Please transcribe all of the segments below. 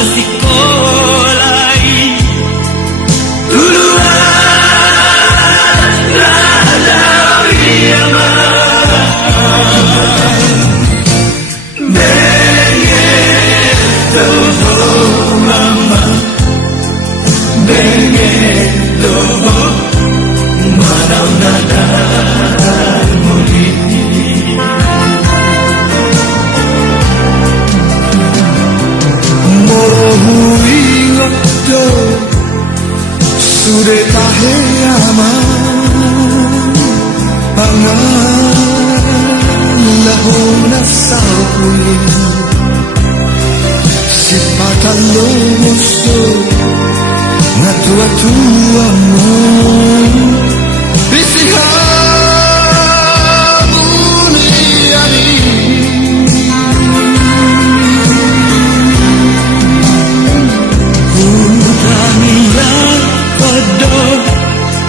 bersekolai duluan dari begitu mama begitu marau nada muli mohui ngokdo sudah tahe aman pangan lahona saukuin sipatan lo musto na tua-tua mo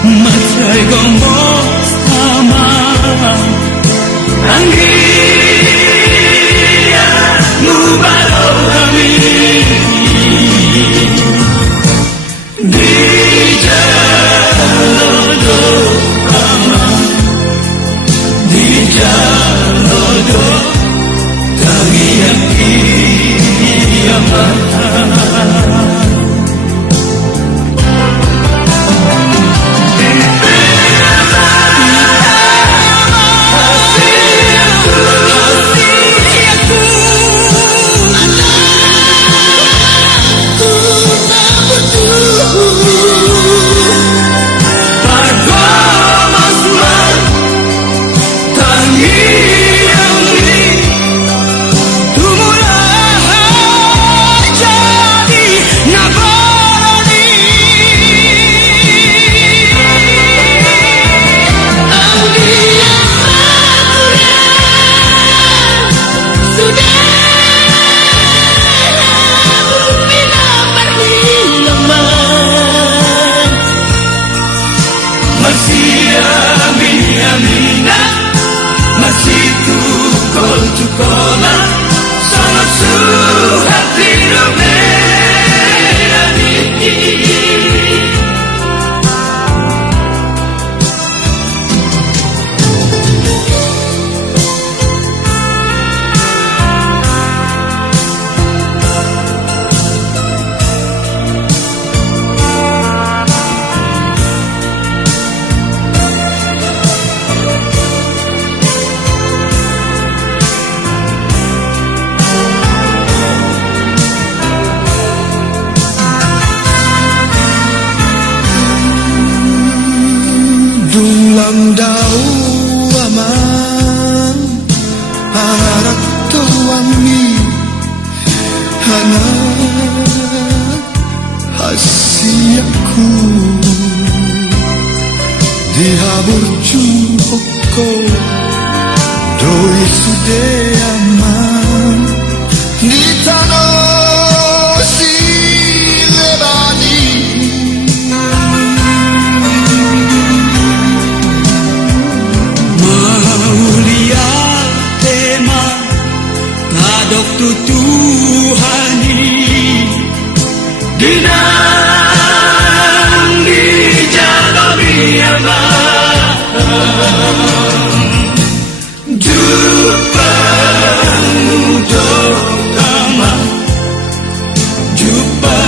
Matay gombo sama Anggia mubaro kami di jalodo ama di jalodo tangi yang kiamat Tukola sangat suhati romerani Dulang daw aman harap tuangi anak hasiaku dihabur jumoko doi sude aman di tanah Tuhani dinang di jalan jumpa mudo kama jumpa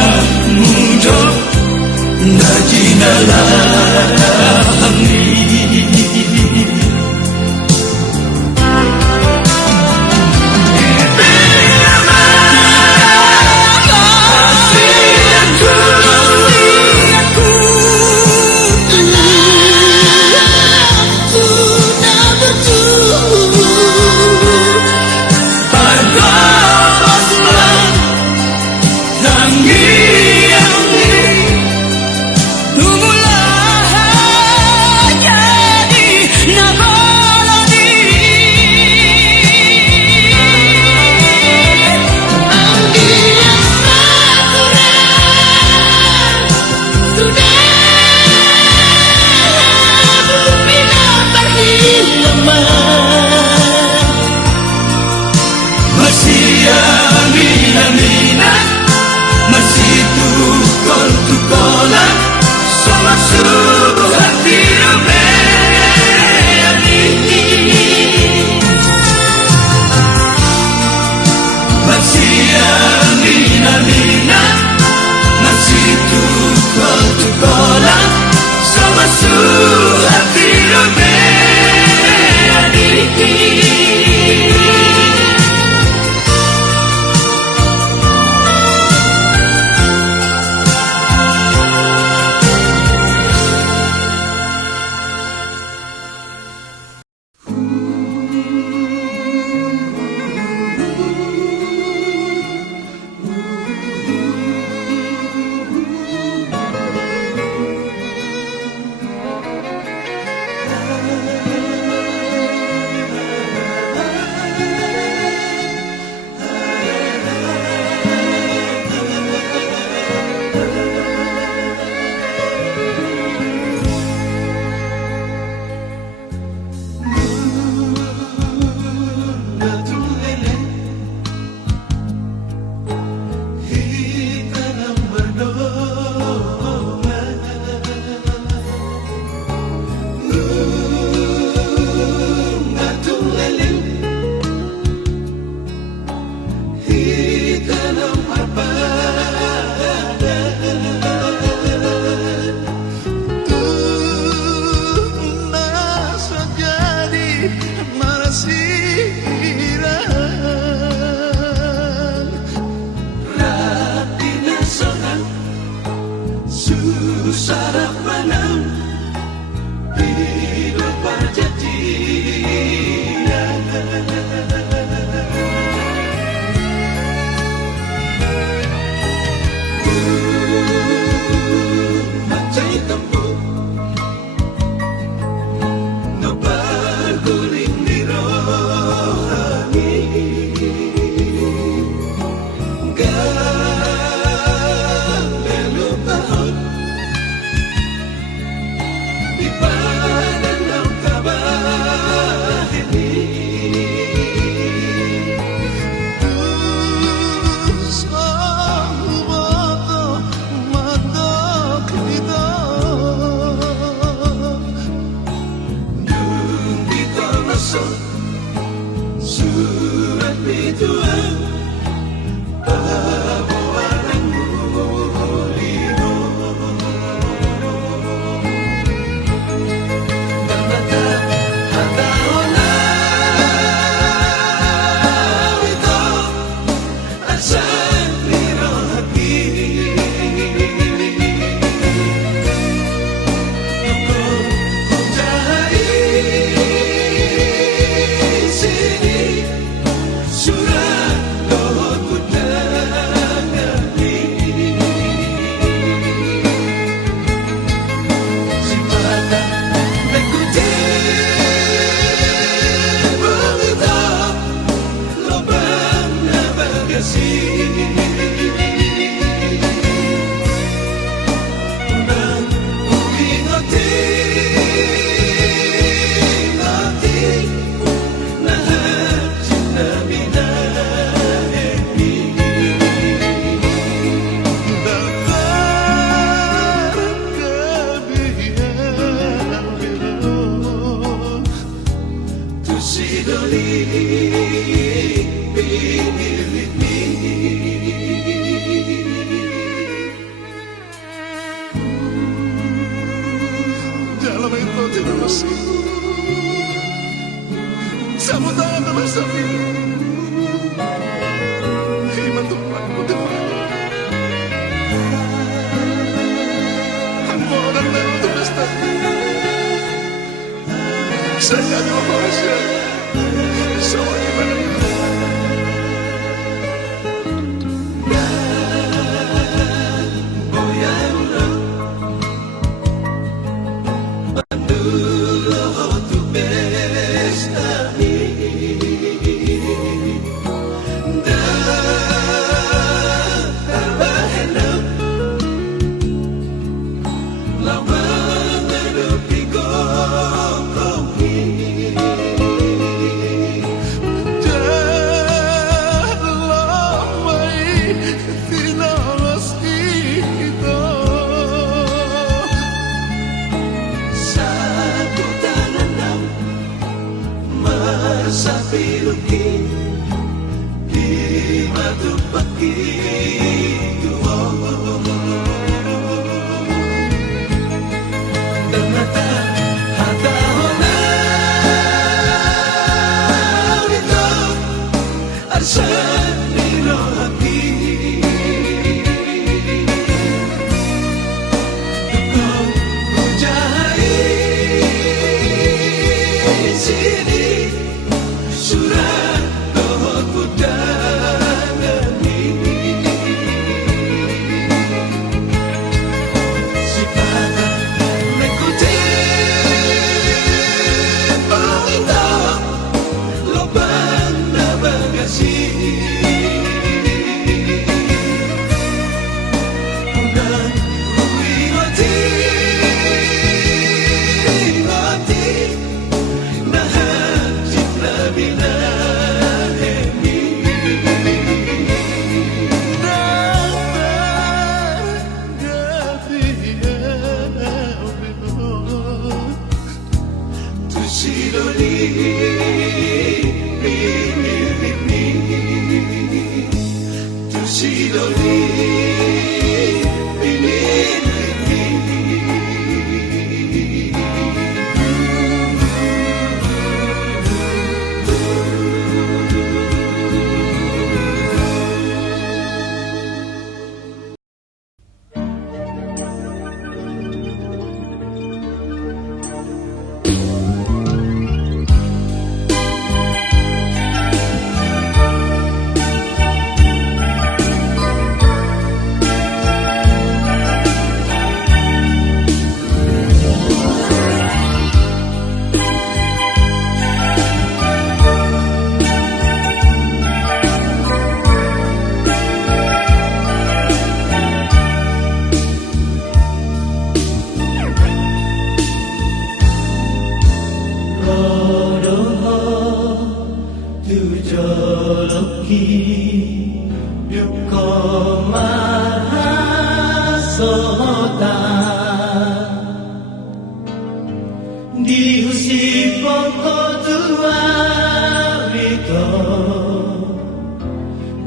mudo najinalami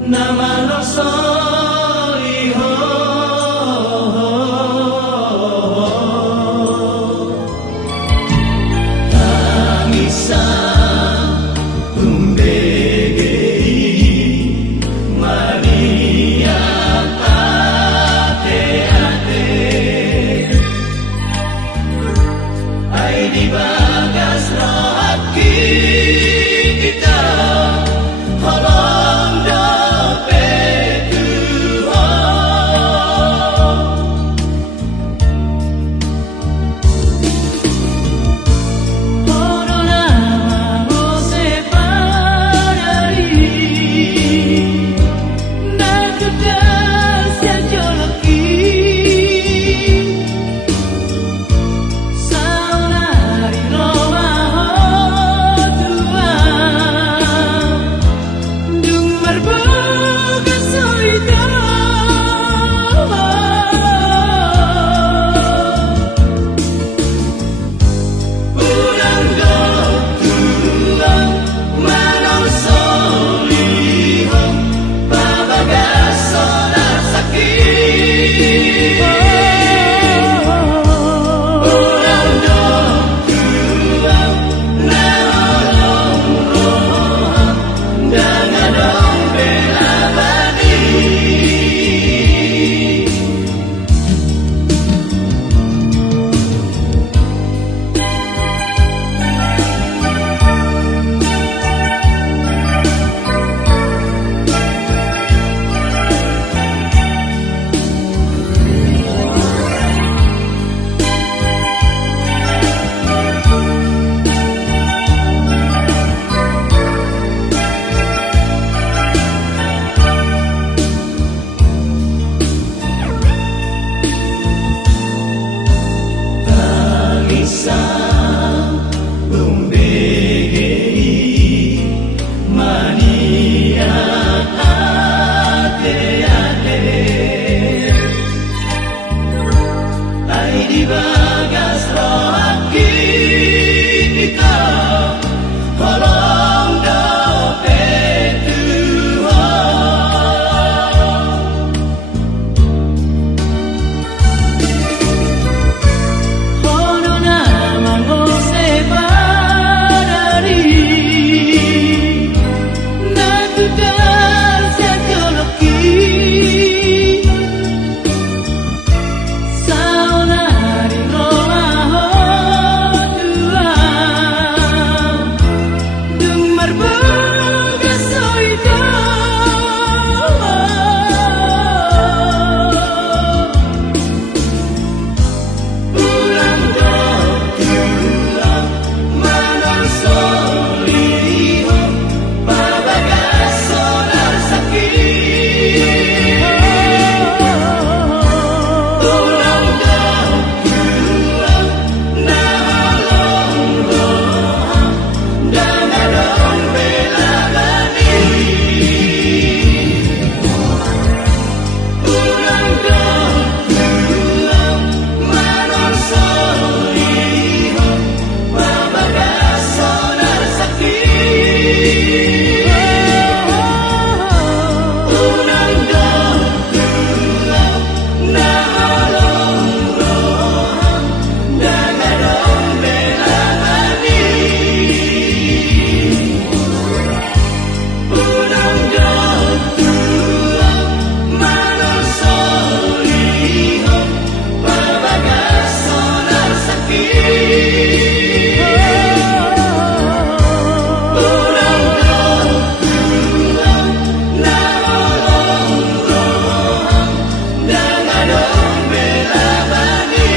nama lo soliho tangisan umbegei Maria ate-ate ay di bagas lahat kita Holong dompet Tuhan Corona mau separari Nak kedas ya joloki Saunari Roma Tuhan Dung merbuka solidar Urang Tuhan manong soliho babagas sonar sakit Urang Tuhan naholong rohan dangadong bela bani Tangisan umbegei Mania ate-ate ay di bagas rohat kita Holong dompet Tuhan Hono nama mo separari Natudas ya joloki Saunari Roma Tuhan Dung merbuka Urang Tuhan manong soliho babagas sonar sakit Urang Tuhan naholong rohan dangadong bela bani Urang Tuhan manong soliho babagas sonar sakit Urang Tuhan naholong rohan dangadong bela bani Urang Tuhan manong soliho babagas sonar sakit Urang Tuhan naholong rohan dangadong bela bani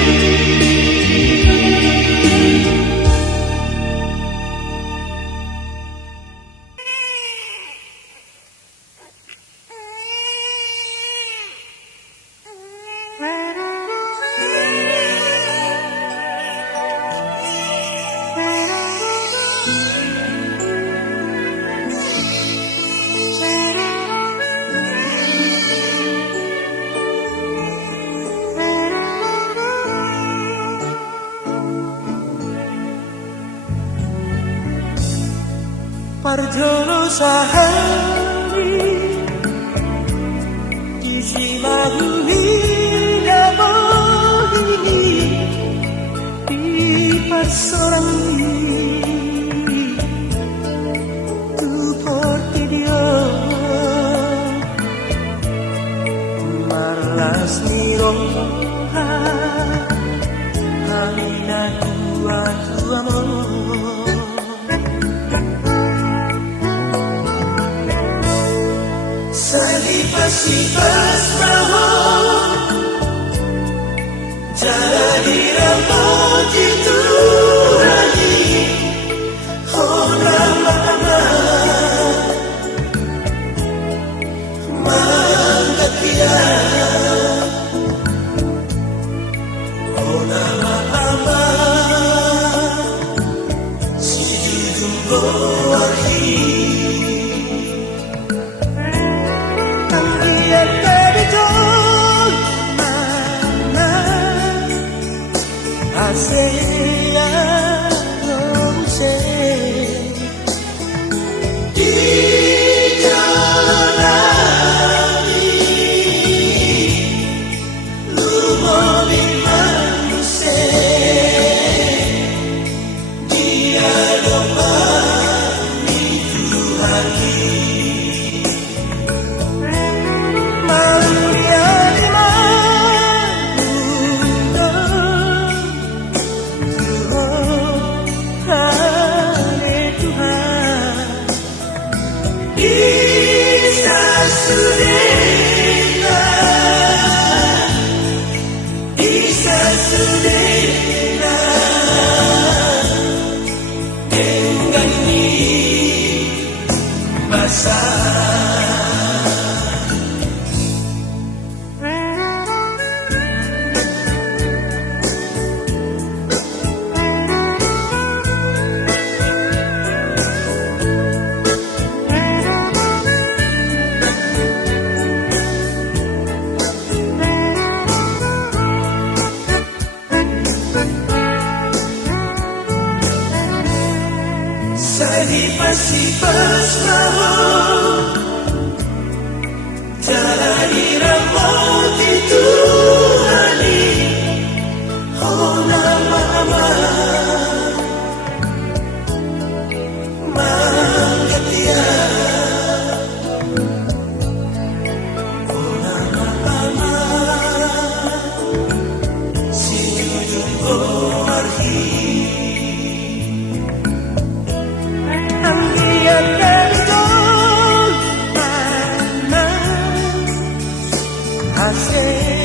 Parjono sahari Isimahu hingga bodi di persorangan tu porti Dios marlas miroha hamina tua tu amor salipas mahal jadi rambut itu lagi oh nama manggatia oh nama si jumbo Salipas mahal jadi rambut itu lagi oh nama manggatia oh nama si jumbo arhi I say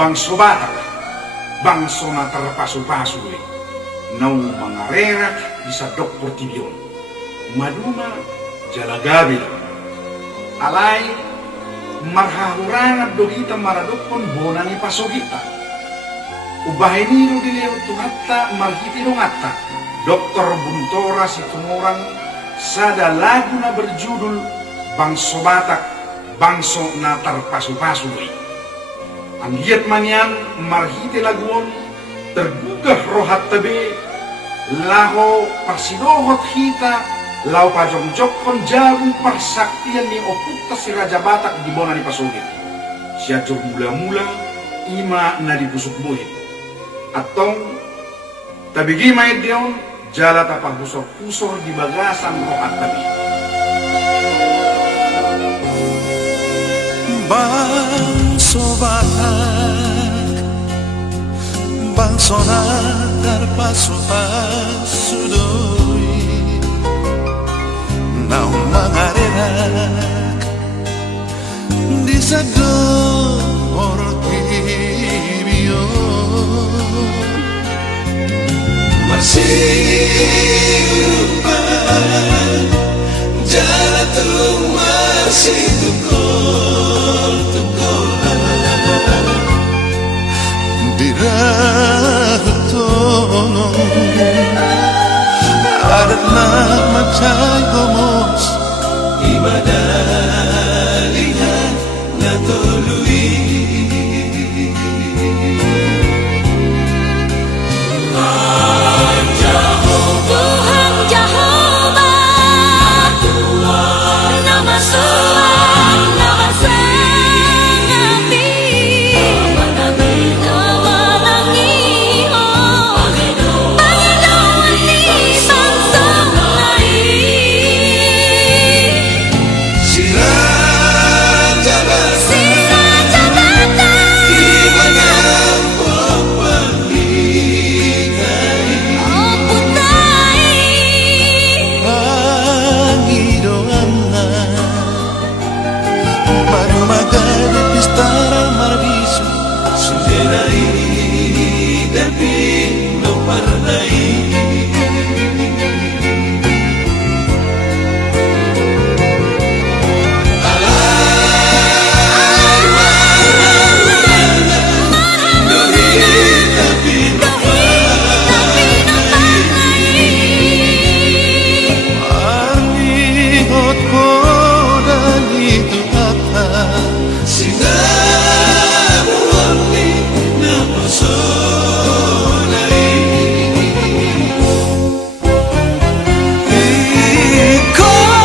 bangso batak, bangso na terpasu-pasu nau mangarerak di sa Dr. Tibion maduna jalagabil alay marhahurangat dogita maradokon bonani pasogita ubaheniro dileo tuhatta marhitinungatta Dr. Buntora si tumurang sada lagu na berjudul Bangso Batak, Bangso na terpasu-pasu ang giat manyan marhiti laguon tergugah rohat tabe laho pasidohot hita lau pajongjokon jagung persaktian ni opukta si Raja Batak di bona ni pasugit siajur mula-mula ima na dibusuk buhit atong tabigi maid dion jala tapahusor-usor di bagasan rohat tabe Bangso Batak, bangso na terpasu-pasu doi nau mangarerak di sador Tibion masih lupa jatuh masih tukol diratono ada nama cai homos imadalihan na tolui Tuhan Jehovah, nama Tuhan, nama Sangapi, nama Nangiho, Panginoon ni bangsa lain. si Raja Batak imanang pagpalikai Oh putai, Pangidoanna Marumagada pistara marabiso Sunderai Dapi no parnai Arnihot ko dalito ata sinabuhan ni napasolay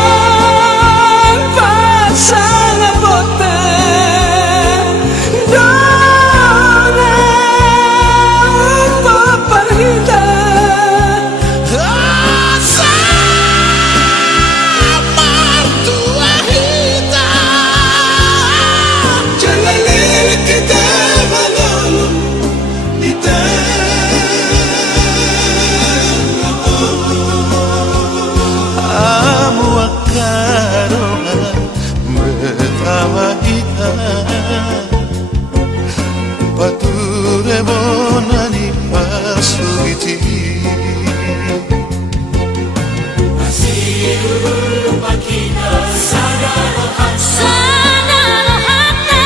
Ikon pasalabote Dona paparhita Asa martuahita Jalalil kita malolo Dita Amu akarohan Betawa ita Pature bonani pasugiti sana lohata,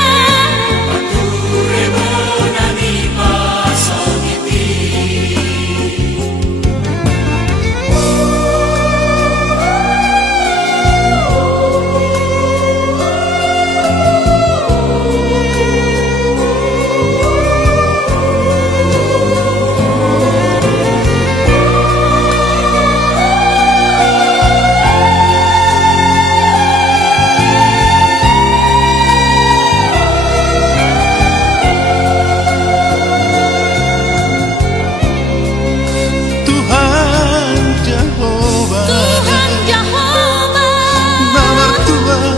Tuhan Jehovah Tuhan Jehovah, Namar Tuhan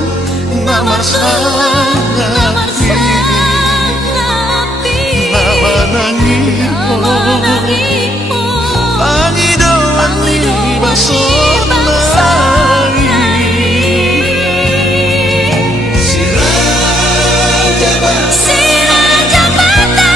Namar Tuhan, nama Sangapi Sangapi, Nama Nangiho nama Nangiho, Pangidoan ni bangso lain Si Raja Batak si Raja Batak.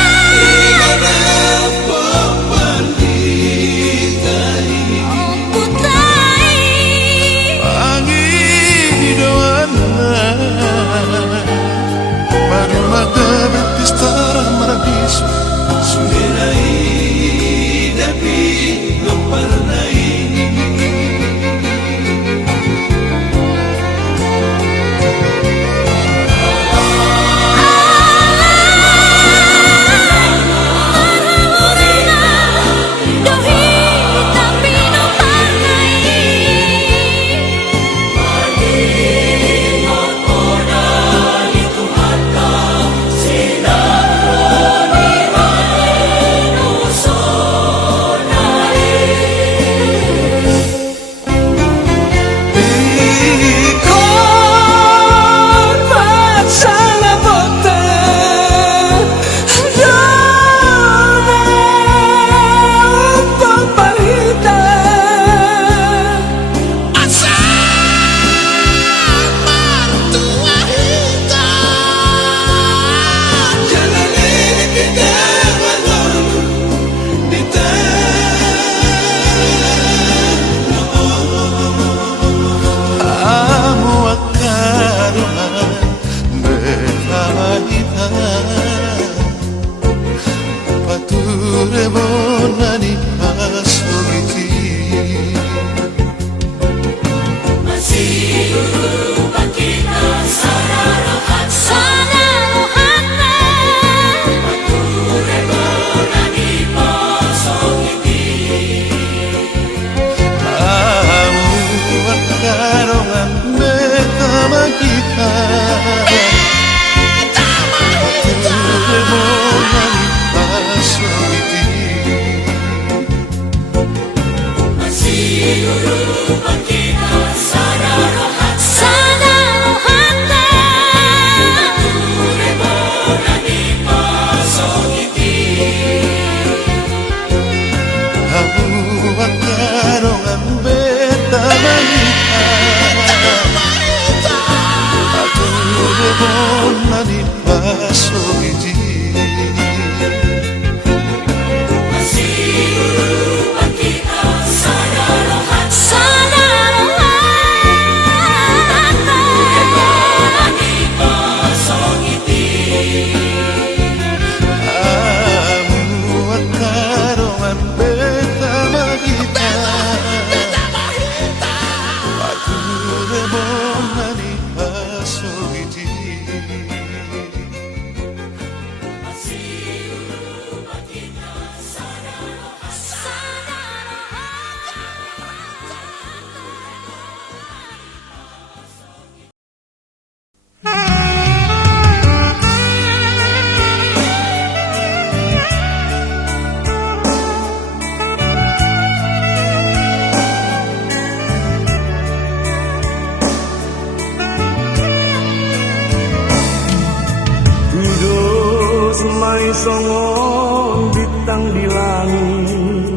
Mai songon bintang di langit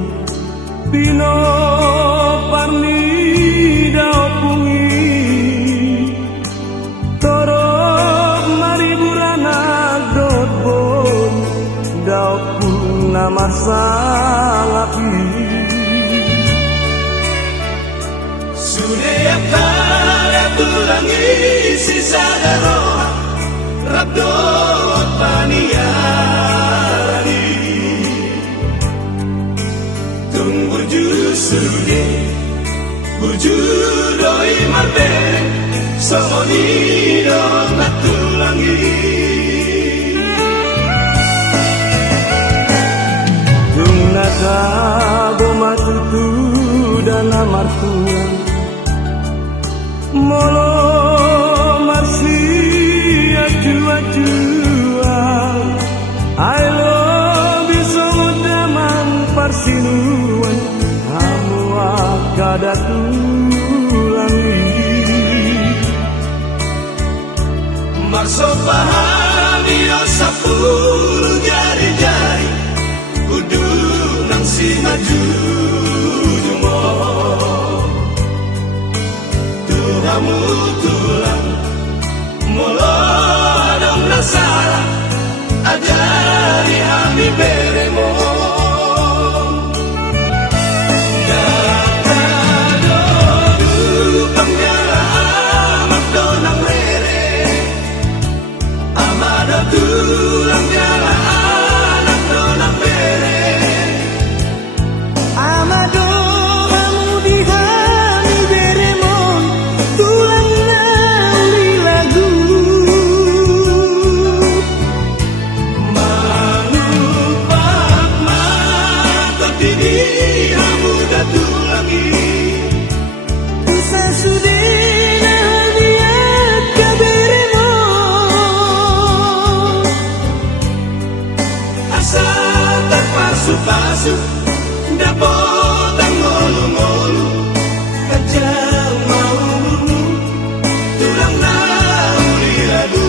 Pino parni daupungi Torok mariburana dotbon Daupun nama salapi Sudah kala tulangi sisa daroha Rabdot paniari Tunggu justru Bujudoi marbe Soni dong natulangi Tung nada boma tutu dan amartuan Molo marsi jual I love you so damang parsinuan Hamu akada tulangi Marso pahami o sapuluh jari-jari Kudu nang si maju jumo Tuhamu tulang Molo dong nasara Ajari hami beremo Dakado Dupang nyala amat donang rere Amada tulang nyala anak donang bere Amado kamu di hami beremon Tulang nauli lagu Manupak mata tini hamu datulangi Bisa sudena lihat kaberemon Asa terpasu-pasu Dapotang ngolu-ngolu Kajang mau Tulang nauli lalu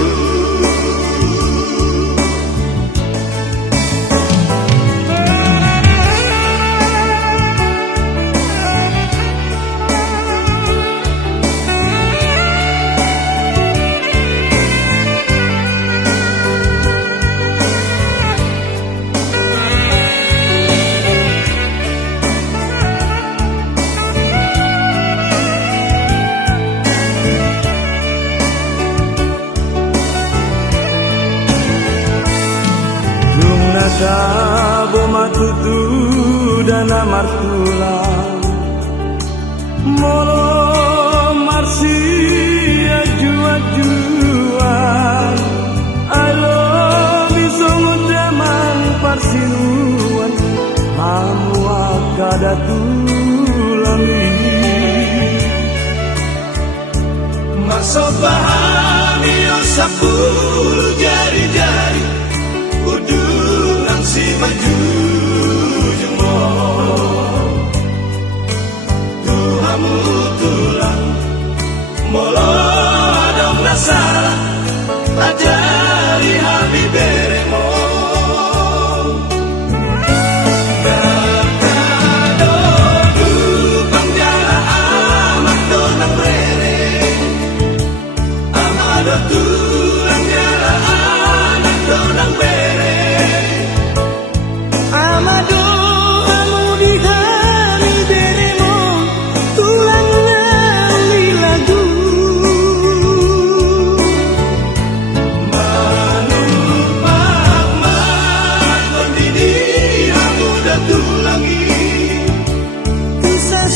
Boma tutu dan amartulang Molo marsia jua-juan Alo bisongo daman parsinuan Hamu akada tulangi Maso pahami o sapuluh jari-jari Kudu nang si maju jumo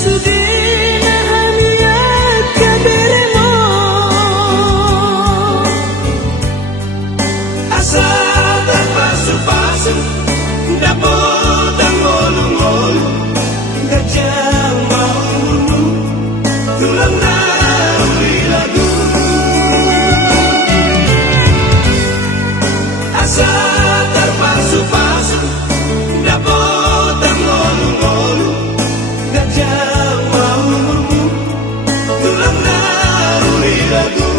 sudina hania kaderemo asa terpasu-pasu dapot ang ngolong-ngolong gajah mau tulang na uli lagu asa terpasu-pasu dapot ang ngolong-ngolong gajah mau tulang na uli lagu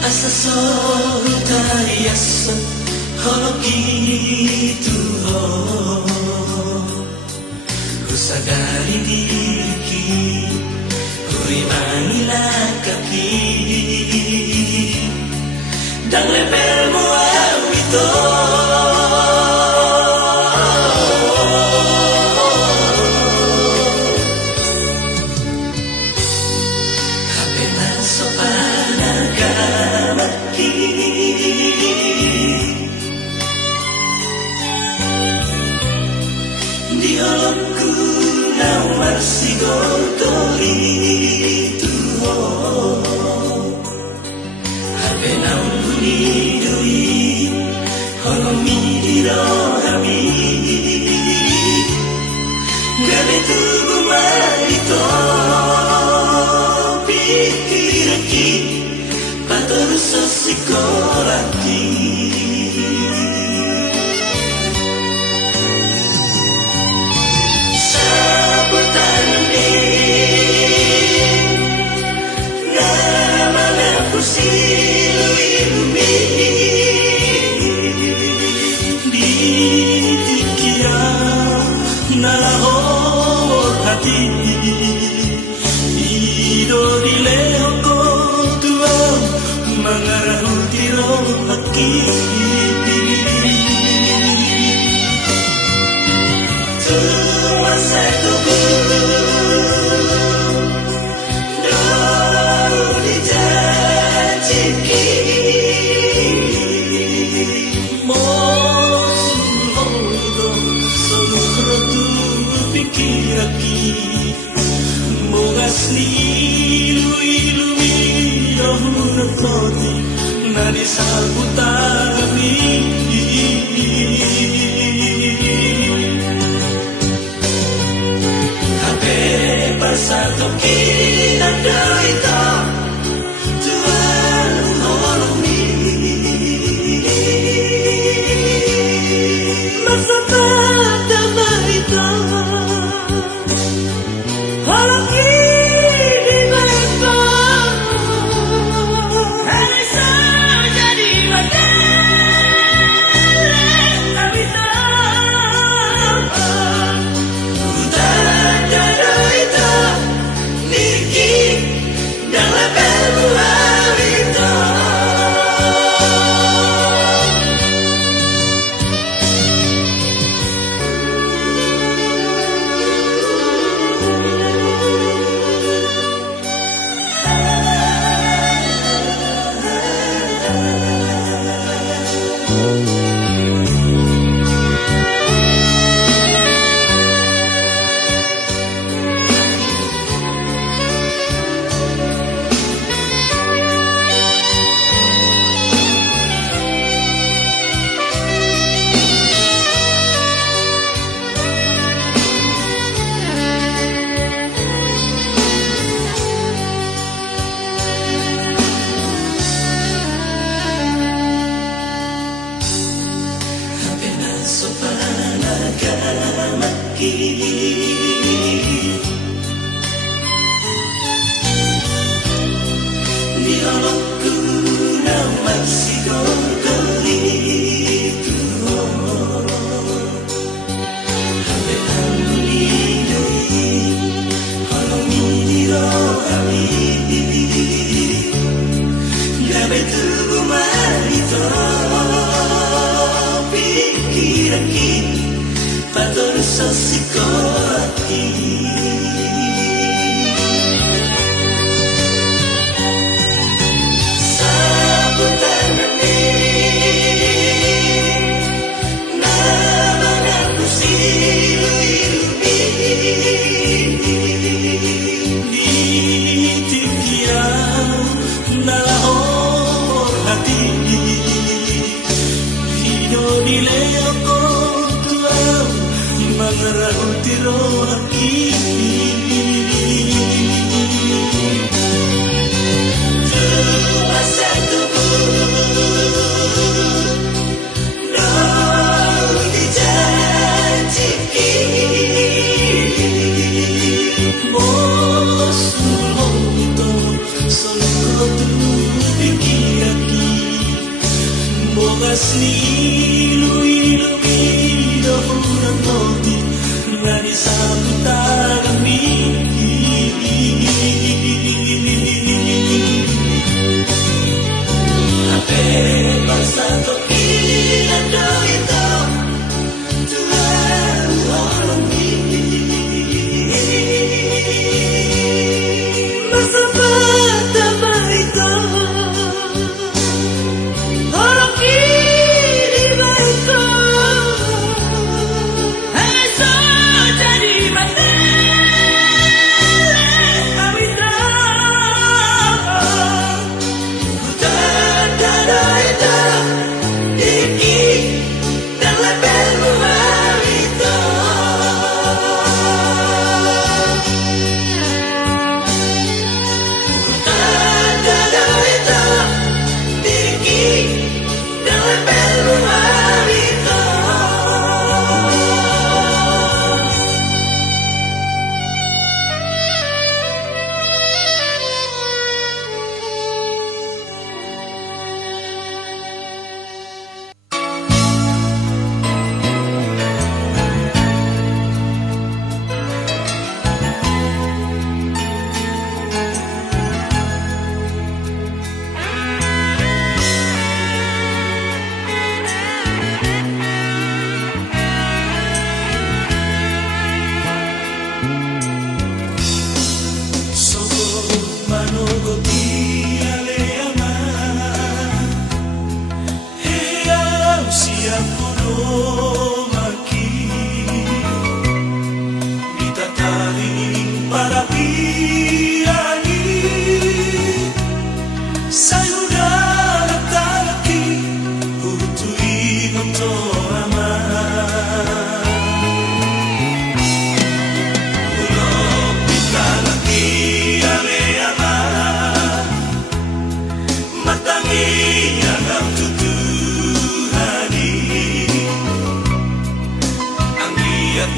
Asa solitarias hologitu Kusadari diriku Hurimangila kaki Dan lepelmu awito Diolongku nawar si gotori tuho Habe nampuni dui holomi dirohami Gabe tubu marito pikiraki Patoru sosikoraki Nadi sabutami Habe pasado kinanda ito Tuhan holomi Masa patama ito Hologi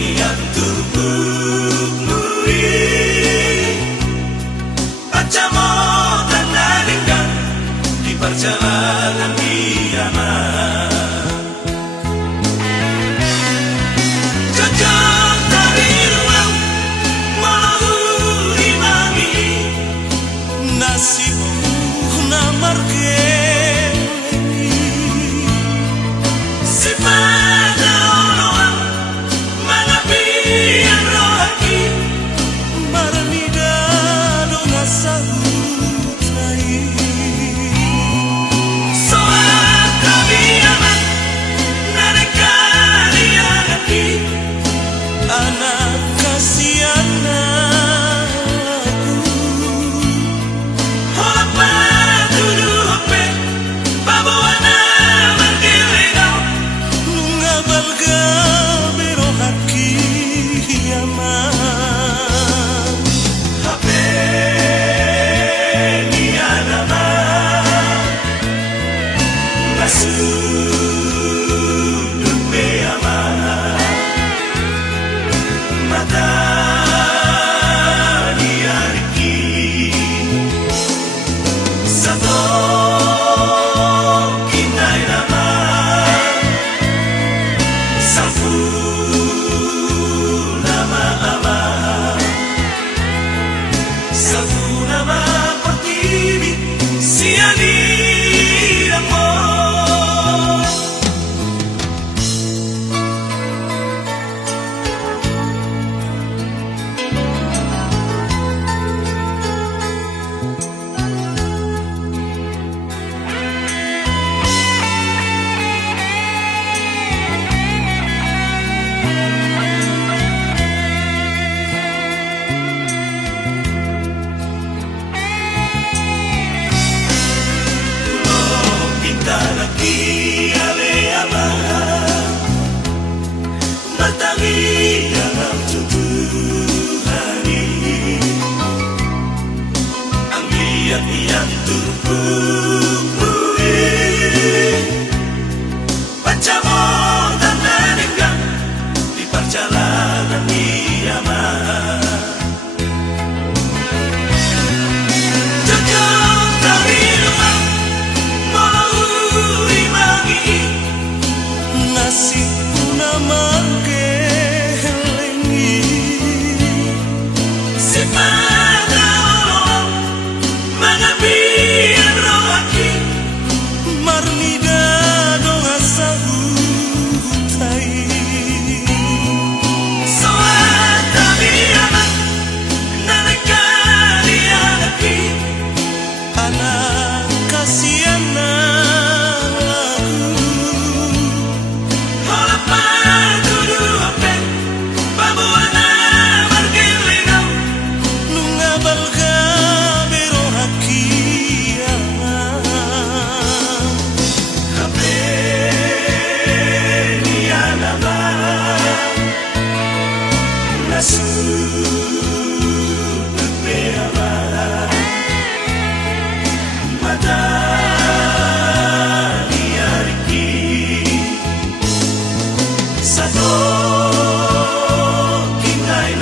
Niat tubuhmu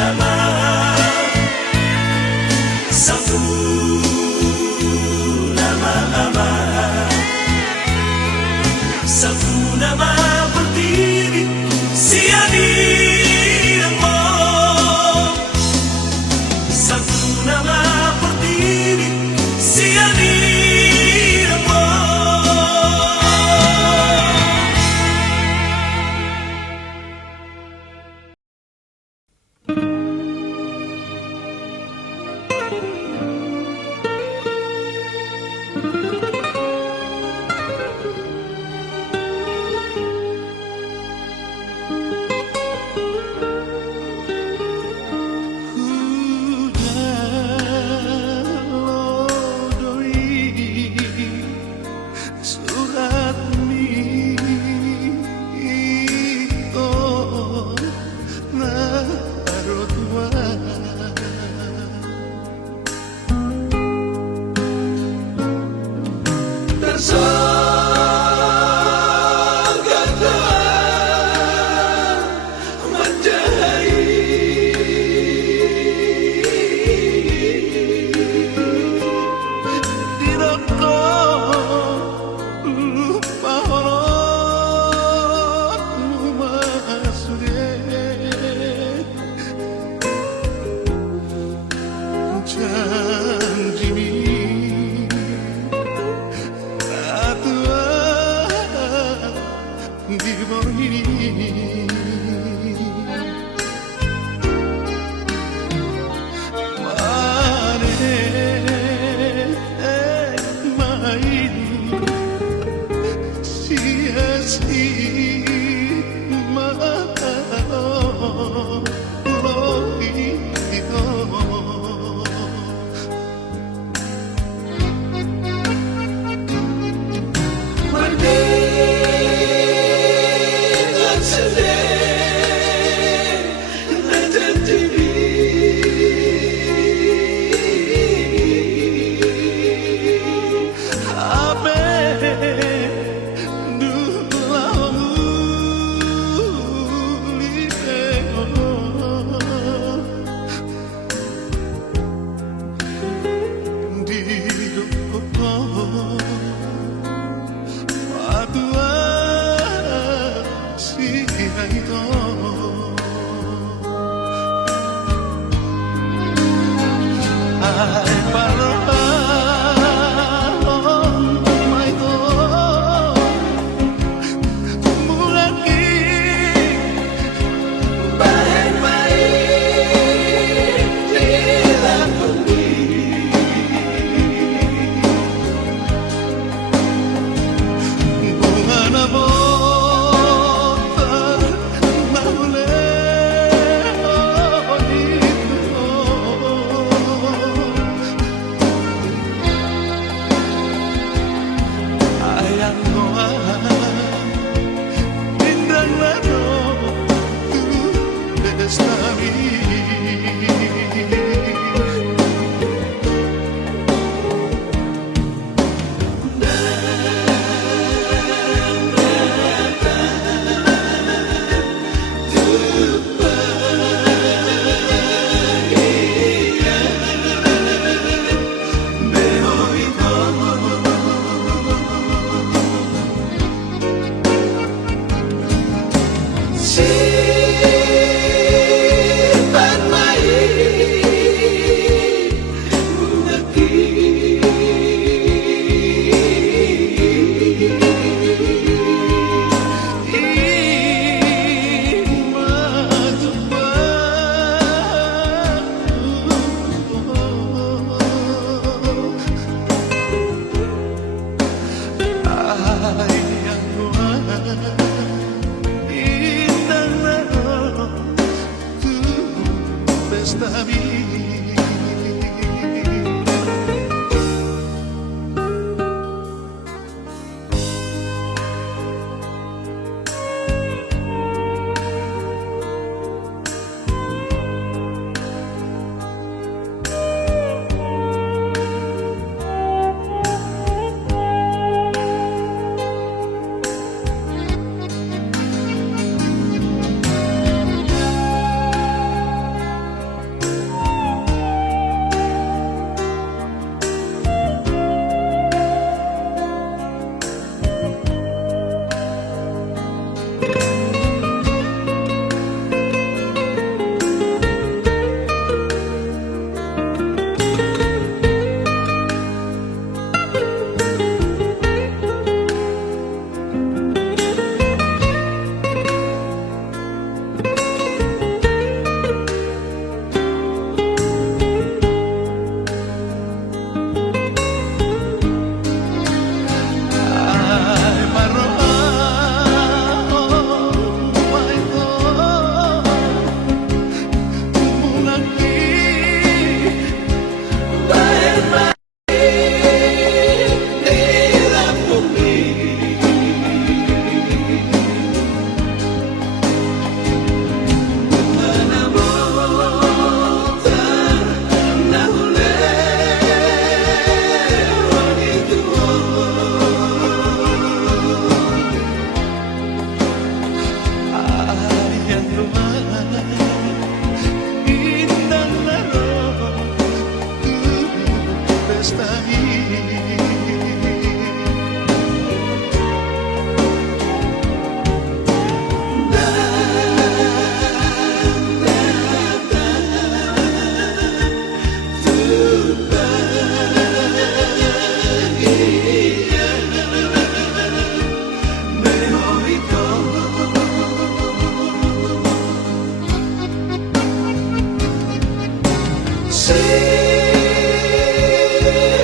nama, satu nama aman, satu nama berdiri sianirmu, satu nama berdiri sianirmu.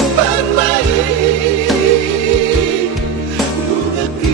simpan baik hati.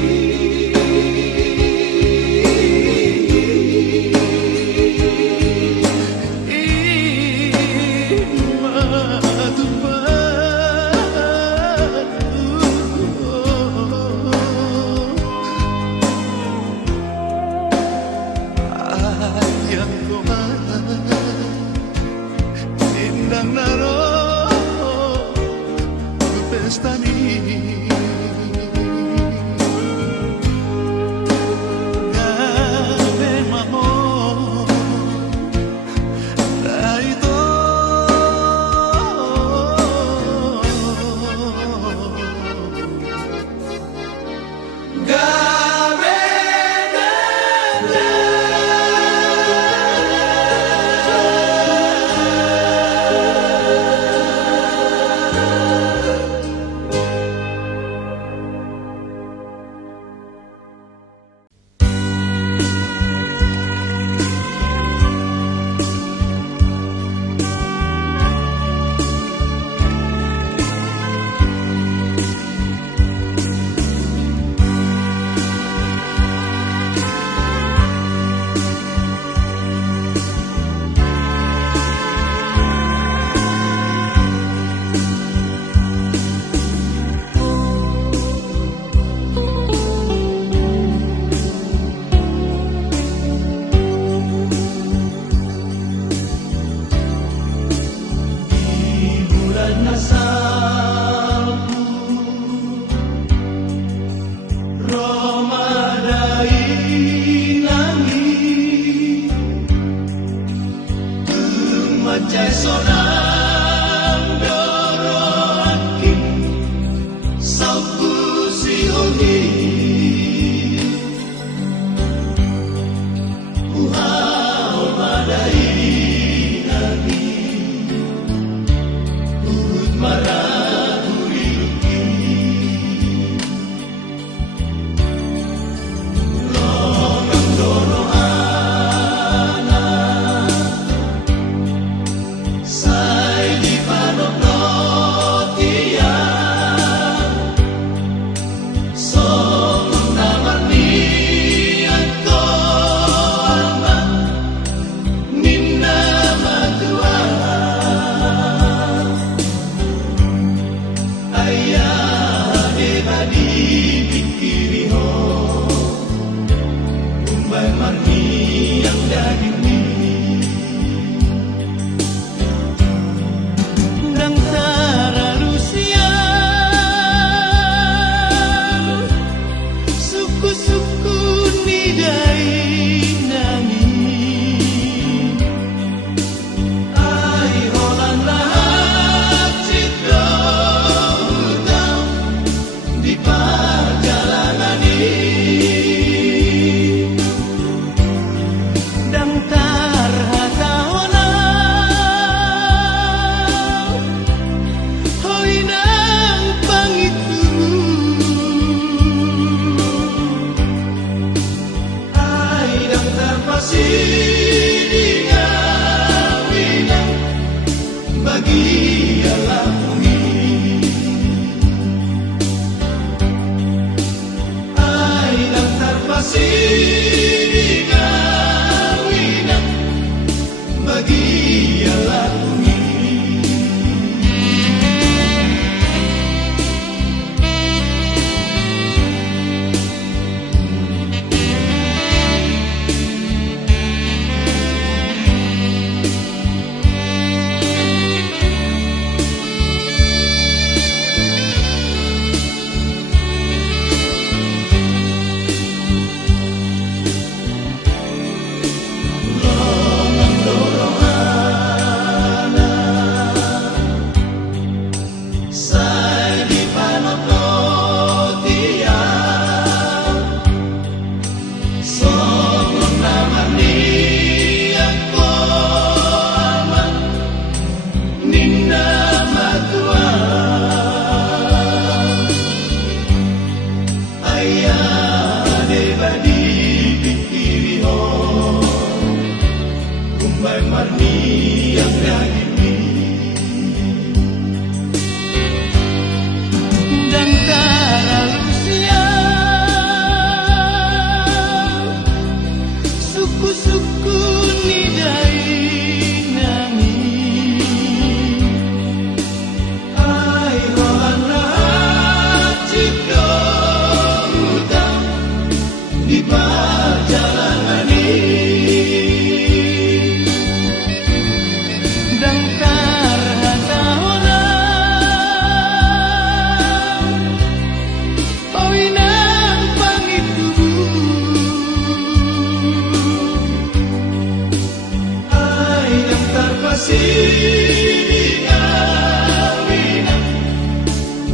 terpasinawinan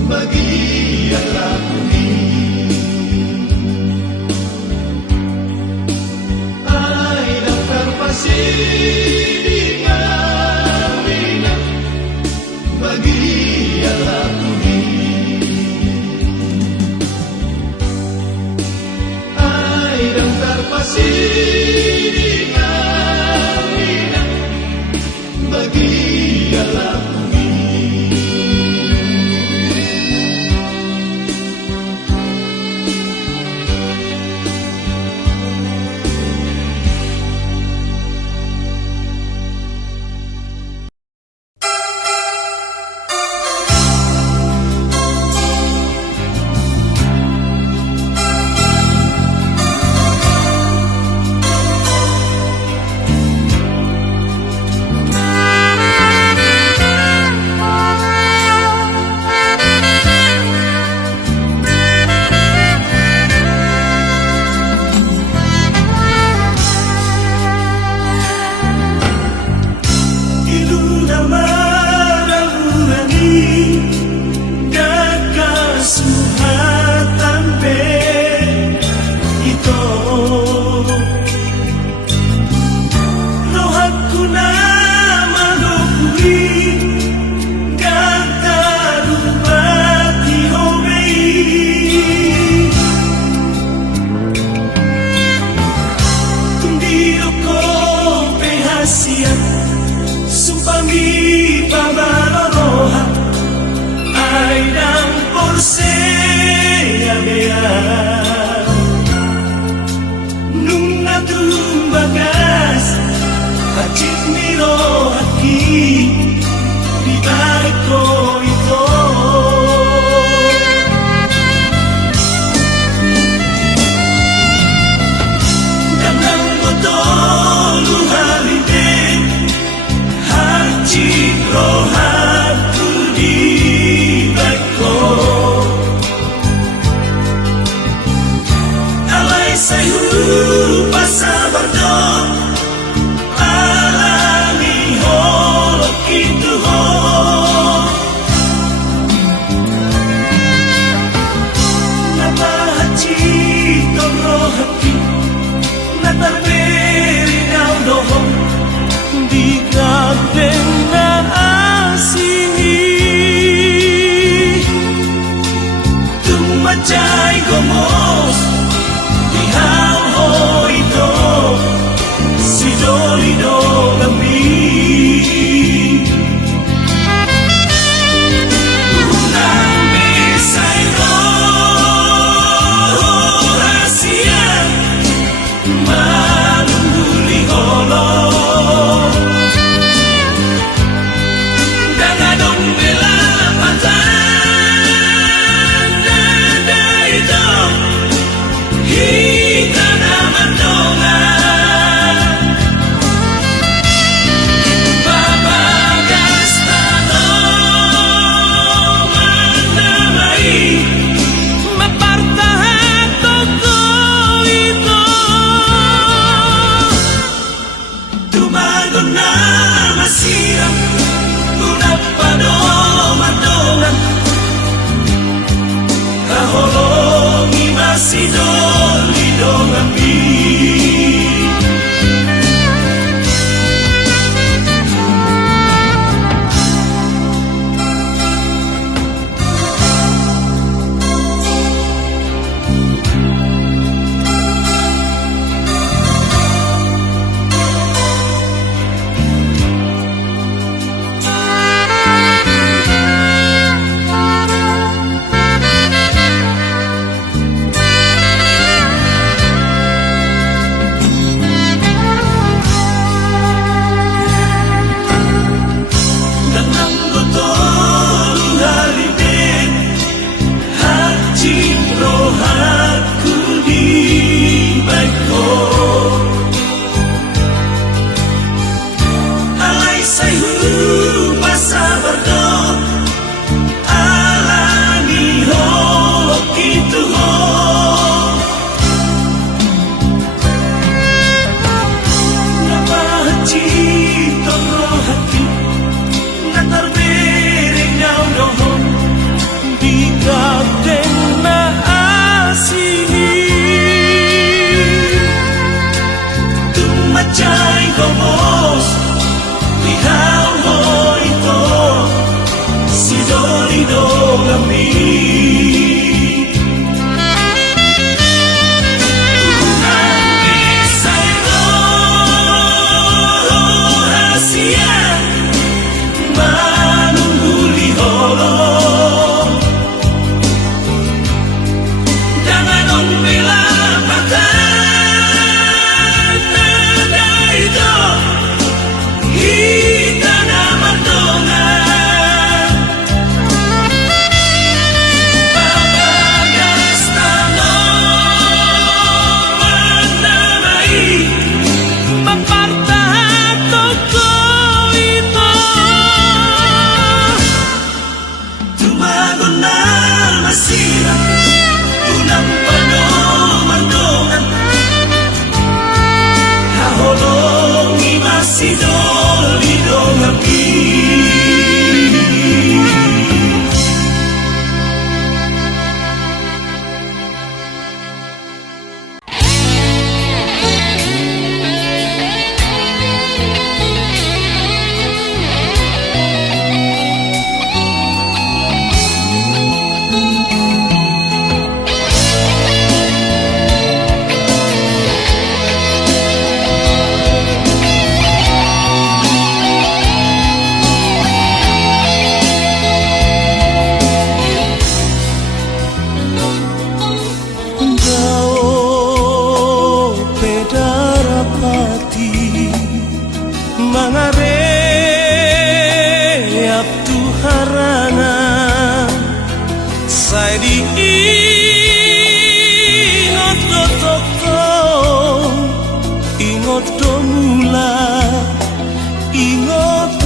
bagi yang lakuni ay dan terpasinawinan bagi yang lakuni ay dan terpasinawinan bagi yang lakuni Sayu pasabardo alami ho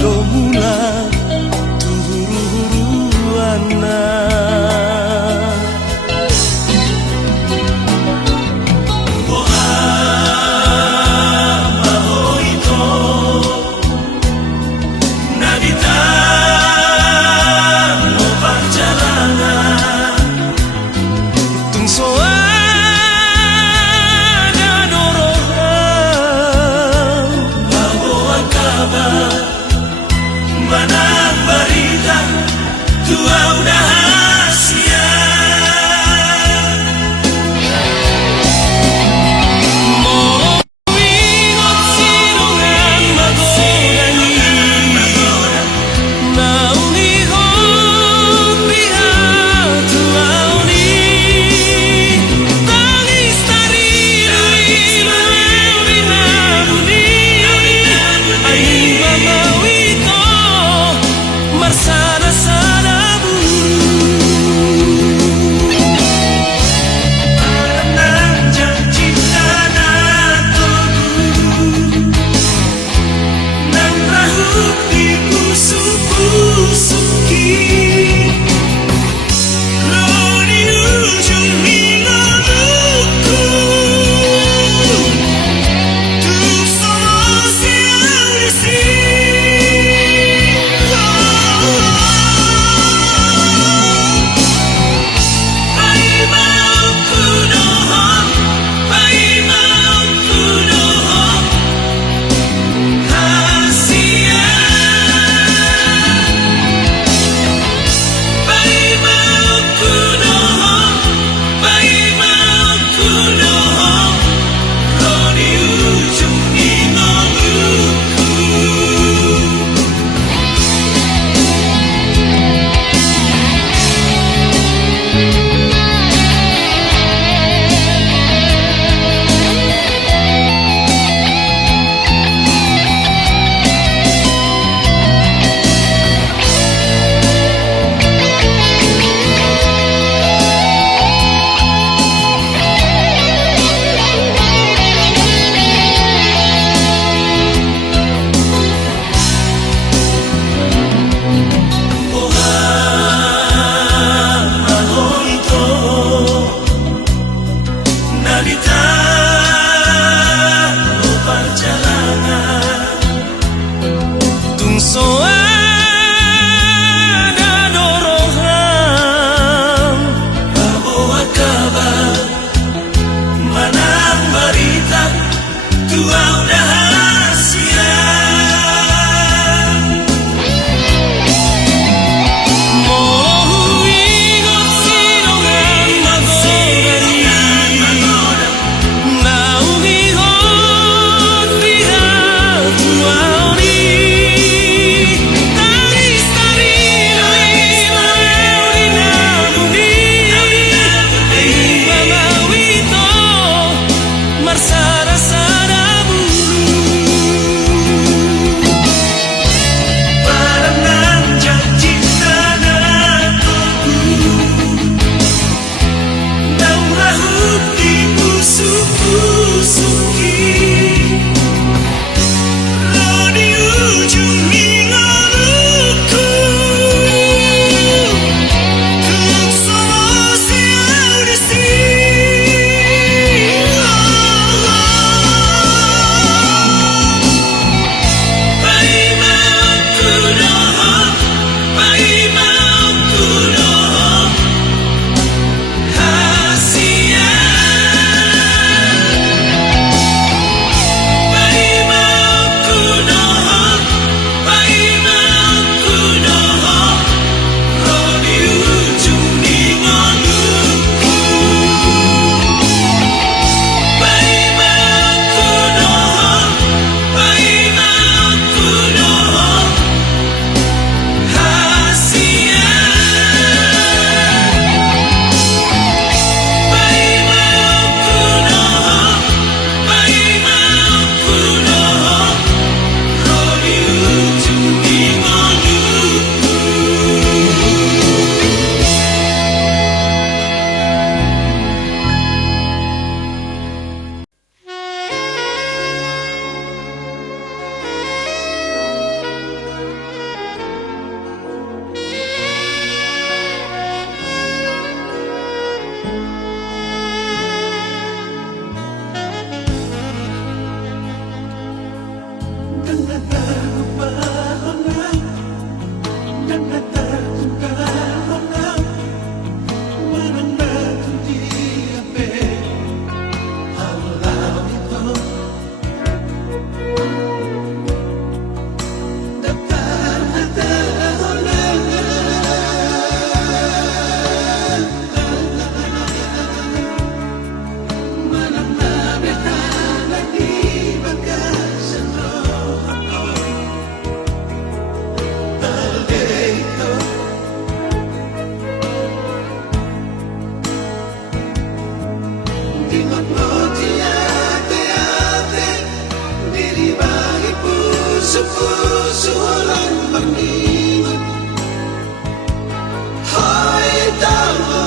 do mula tuhuru-huruana. Manang berita tua udah hasia Mau ingat sirungan magodani Nauni hobi hatu auni Tangis tariru ilu binabuni Ay mama wito Marsana sana bu susulan berningat Hai tangan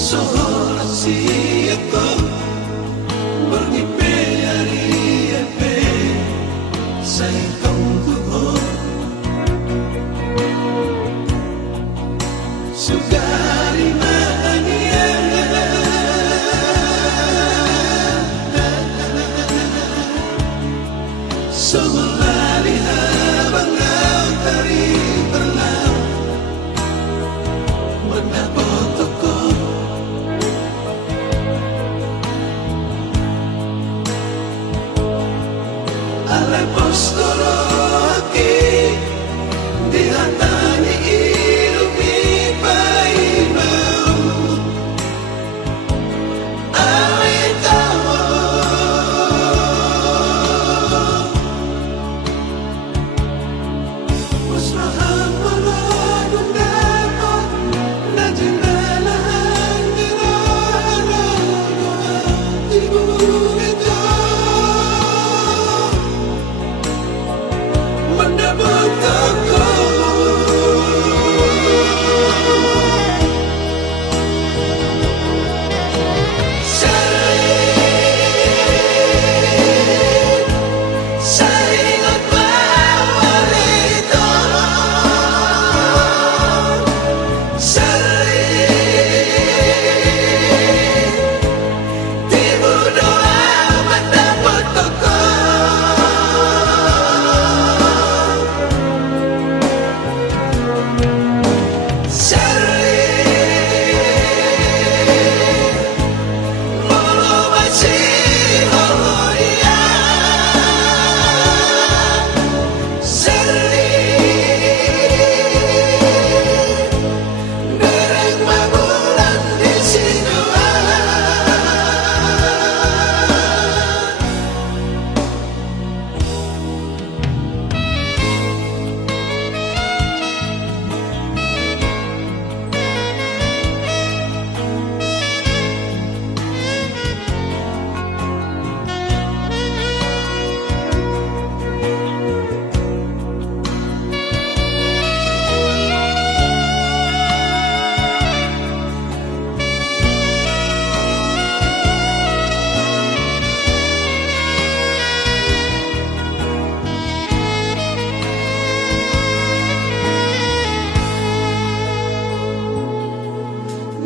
Sohora siapa bernipe hari epe saya kau sugari mania semelali abang tari berlau mendapat toko Ale postoro aki dihatani ilupi paimau Ale tawa Wasrahan maladun dapat najinalahan nirara Tiburu ito mendapat aku saringot mawarito tibu doa mendapat aku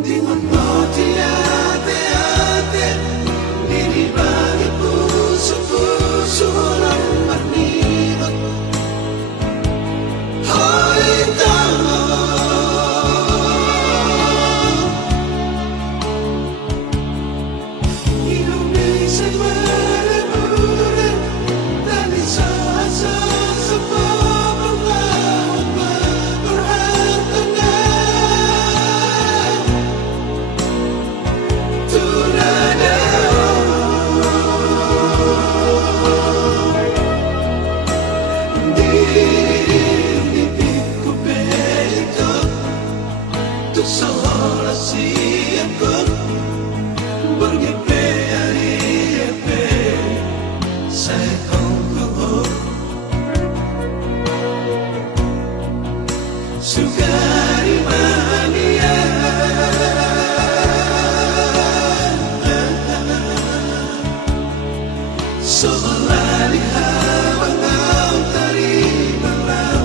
di menoti ate-ate diri bagi puso-puso lang bernibat Hai tangan Indonesia meleburan dari sasa sebab berhartanya Sohora siapa bernipe hari epe saya kau sugari mania semelali abang tari berlau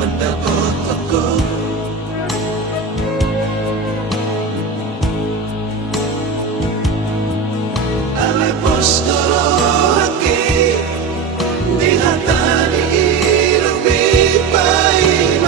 mendapat aku Ale postoro aki dihatani ilupi paimau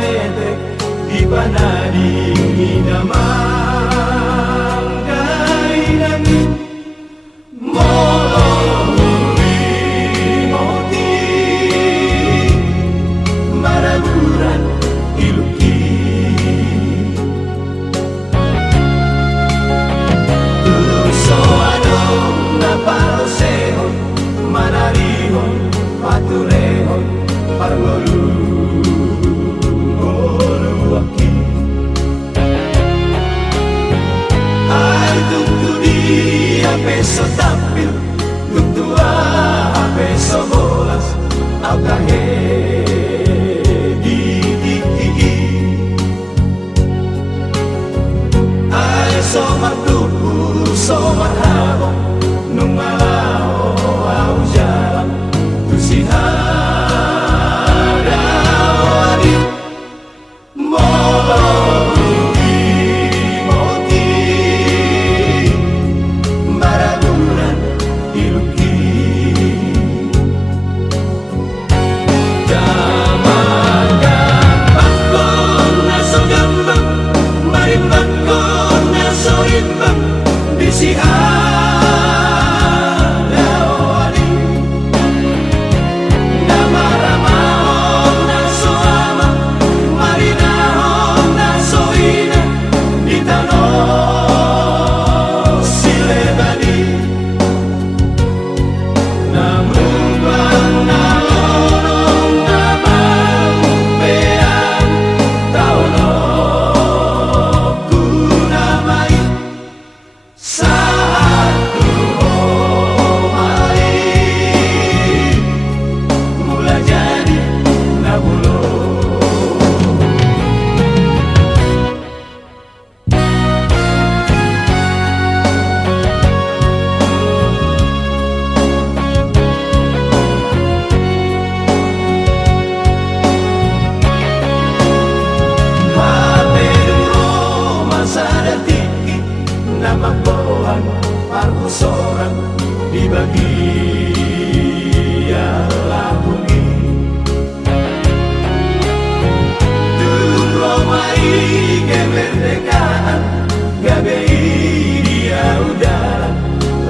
maete di panading inamang kainan moti maraguran iluki Soanong napalosehon manarihon paturehon pargoluaki ay tugtudi apeso tapil tugtua apeso bolas au kahe gigi ay somartuku somarhabong nung malao au jalan tusihara moti maraguran iluki gamang-gamang ko naso gambang marimbang ko naso imbang bisihara wali namaramahon naso ama marinahon naso ina itanos silebani namubang nalorong namampean taonok kunamay satu homai mula jadi nabulo Mapeduro masa detik nama bohan parku sorang di bagian labungi Dulur romai kemerdekaan gabei dia udara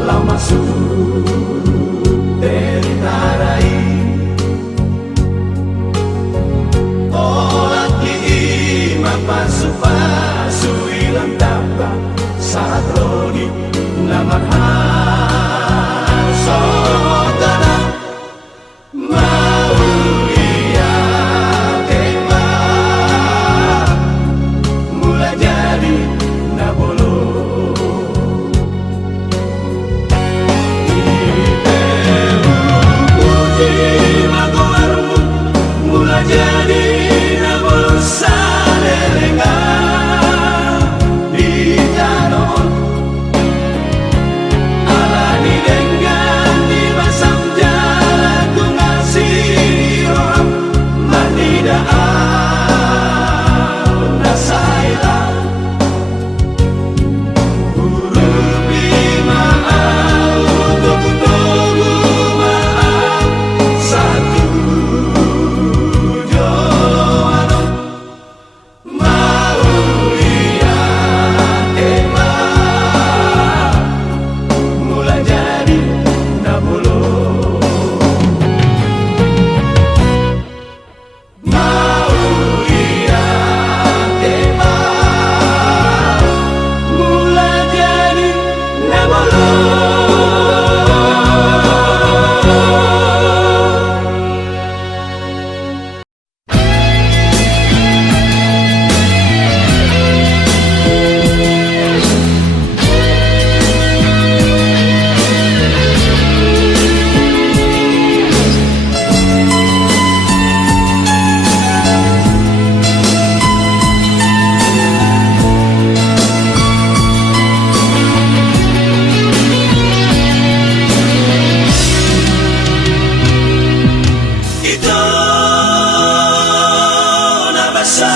lama tentarai olat gigi mapasu-pasu ilang tapa saat rodi namarhan sodana maulia tema mula jadi nabolo puji magoarmu mula jadi nabolo salelenga di tanon alani dengan di basam jalan ku ngasih orang manidaan nasailah urupi maaf tuku maaf satu joloanon mau lihat emang mula jadi nabulo mau lihat emang mula jadi nabulo Ito nabasa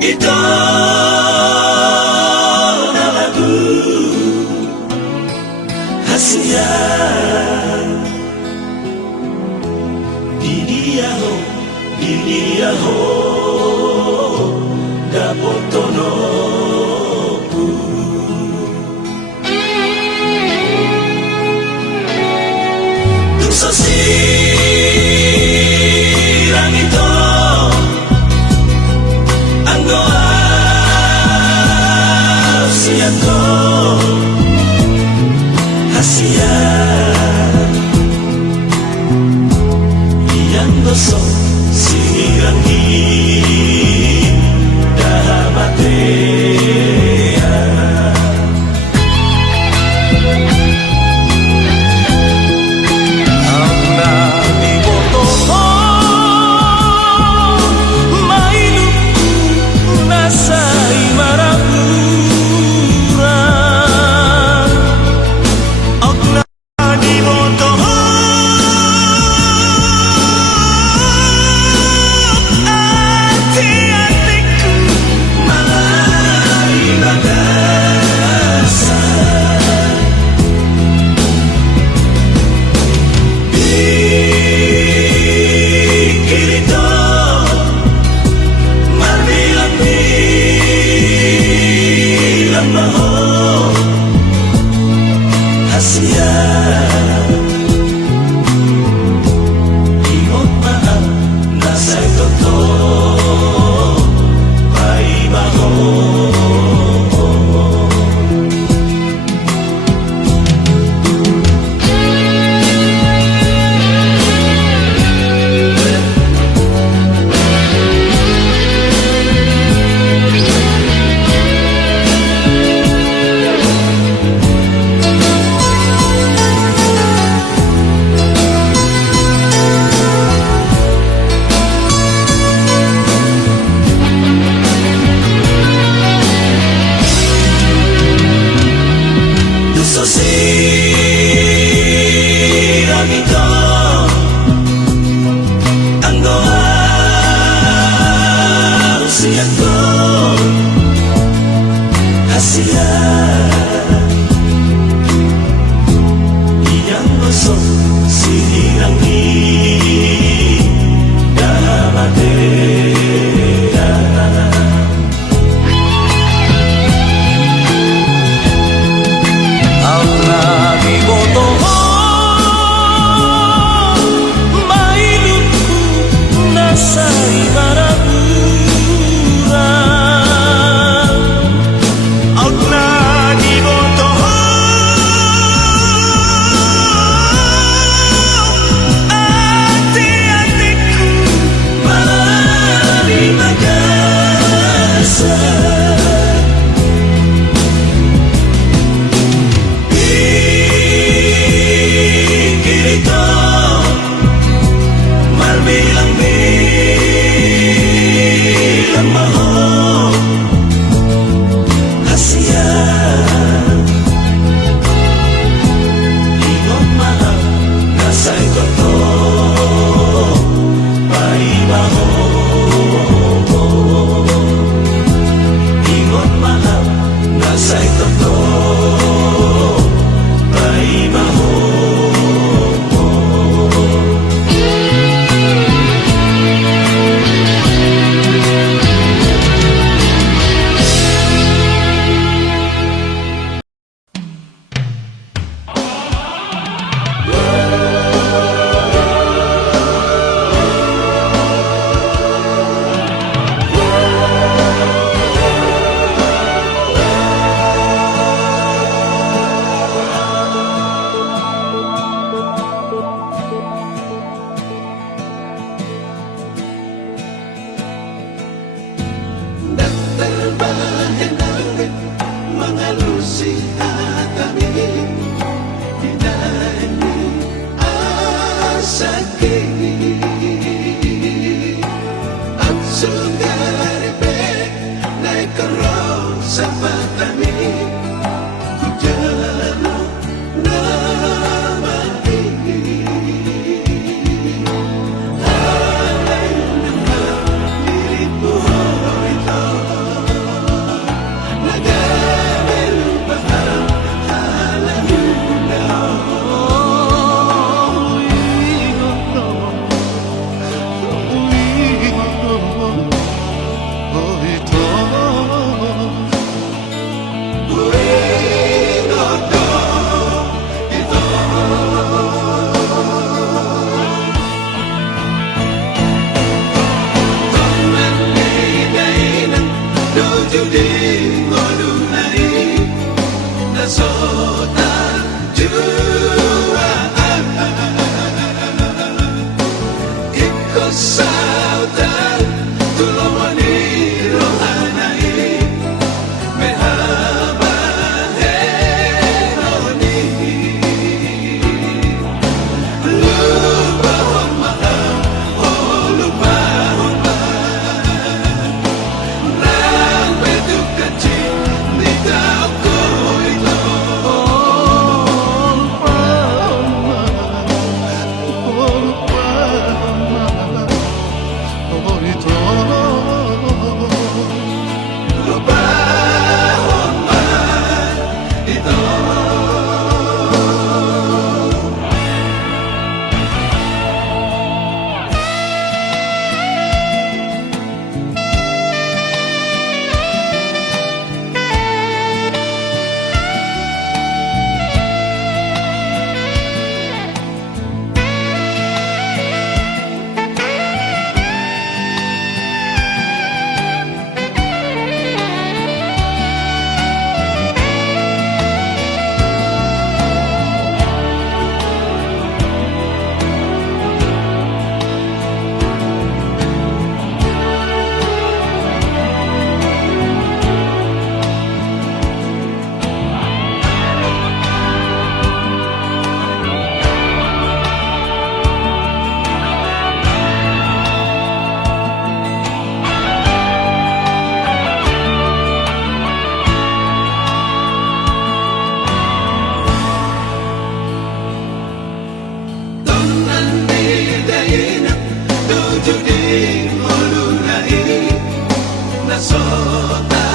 Ito na lagu hasilnya di dia ho Iyaho dapotono sosirang ito ang doa siya ko hasia iyang doso sirang dahamatea ang nabiboto ko may lupo nasa imaraburan ang nabiboto ko ati-atiku malay bagasan Ikirito marbilang-bilang maho hasia ingot maang nasa'y totoo ay maho sosirang ito ang doa siya ko hasia iyang gusto sinirang dahamatea ang nabiboto ko may lupo nasa imaraburan ang nabiboto ko ati-atiku malay bagasan Ikirito marbilang-bilang maho hasia ingot mahal nasa'y totoo ay maho ingot mahal nasa'y totoo ay maho Nagtarbahan namin mga lusiha kami dinali asaki at sugaribe na ikaroon sa patami kujalo na mati alay naman dirit mo ito nagamil bahang alam na Tujudin Molunai Nasota Juaan Iko sautan Tulomani rohanai Mehaba henoni Lupa honmaha Oh lupa honmaha Nang betuk kecil Di tauku itu Lupa honmaha itu Tunan bidayina Tujudin Molunai Nasota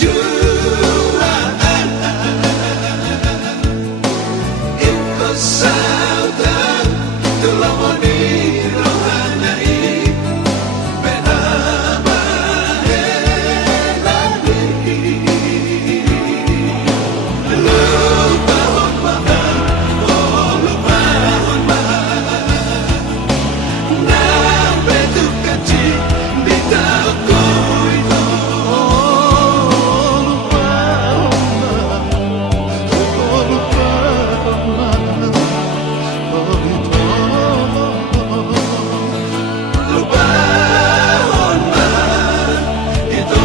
Juaan Iko sautan Tulomoni rohanai Mehaba henani Lupa honmaha Oh lupa honmaha Nang betuk kecil Di tauku itu Lupa honmaha itu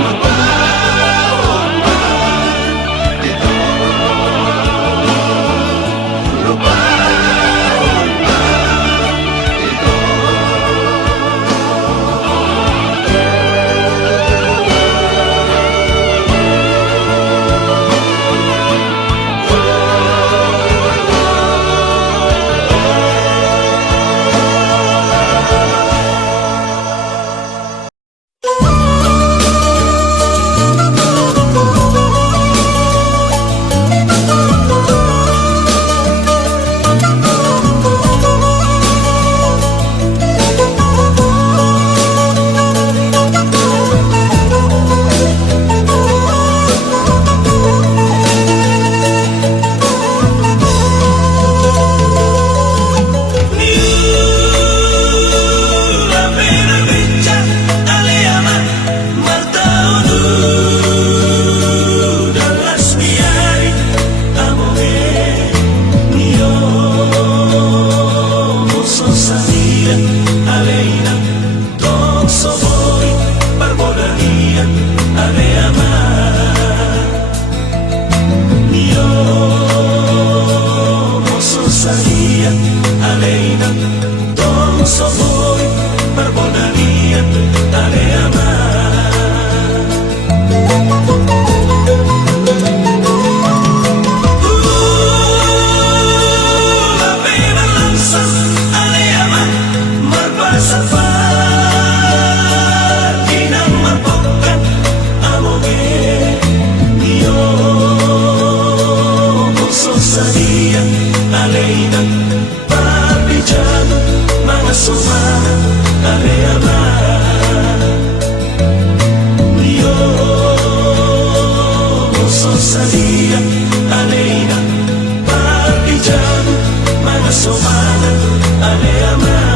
Lupa honmaha itu Lupa honmaha itu La pena bella alle aman Martaunu Dalas biari Amore Nio Muso salia Aleina Don soboi Barbodaria Ale aman Nio Muso salia Aleina Don soboi Barbodaria Ale aman La pena bella alle aman Martaunu Dalas biari Amore Nio Muso salia Aleina Don soboi Barbodaria Ale aman Nio Muso salia Aleina Don soboi Barbodaria Ale aman La pena lanza alle aman Marbasa Fatina Mapokan Amore Nio Muso salia Aleina Pabijano Mga sumana Ale aman Nio Muso salia Aleina Pabijano Mga sumana Ale aman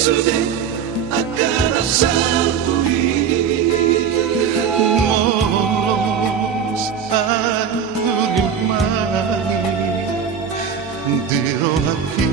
sudah akan Molos adulim mai diro aqui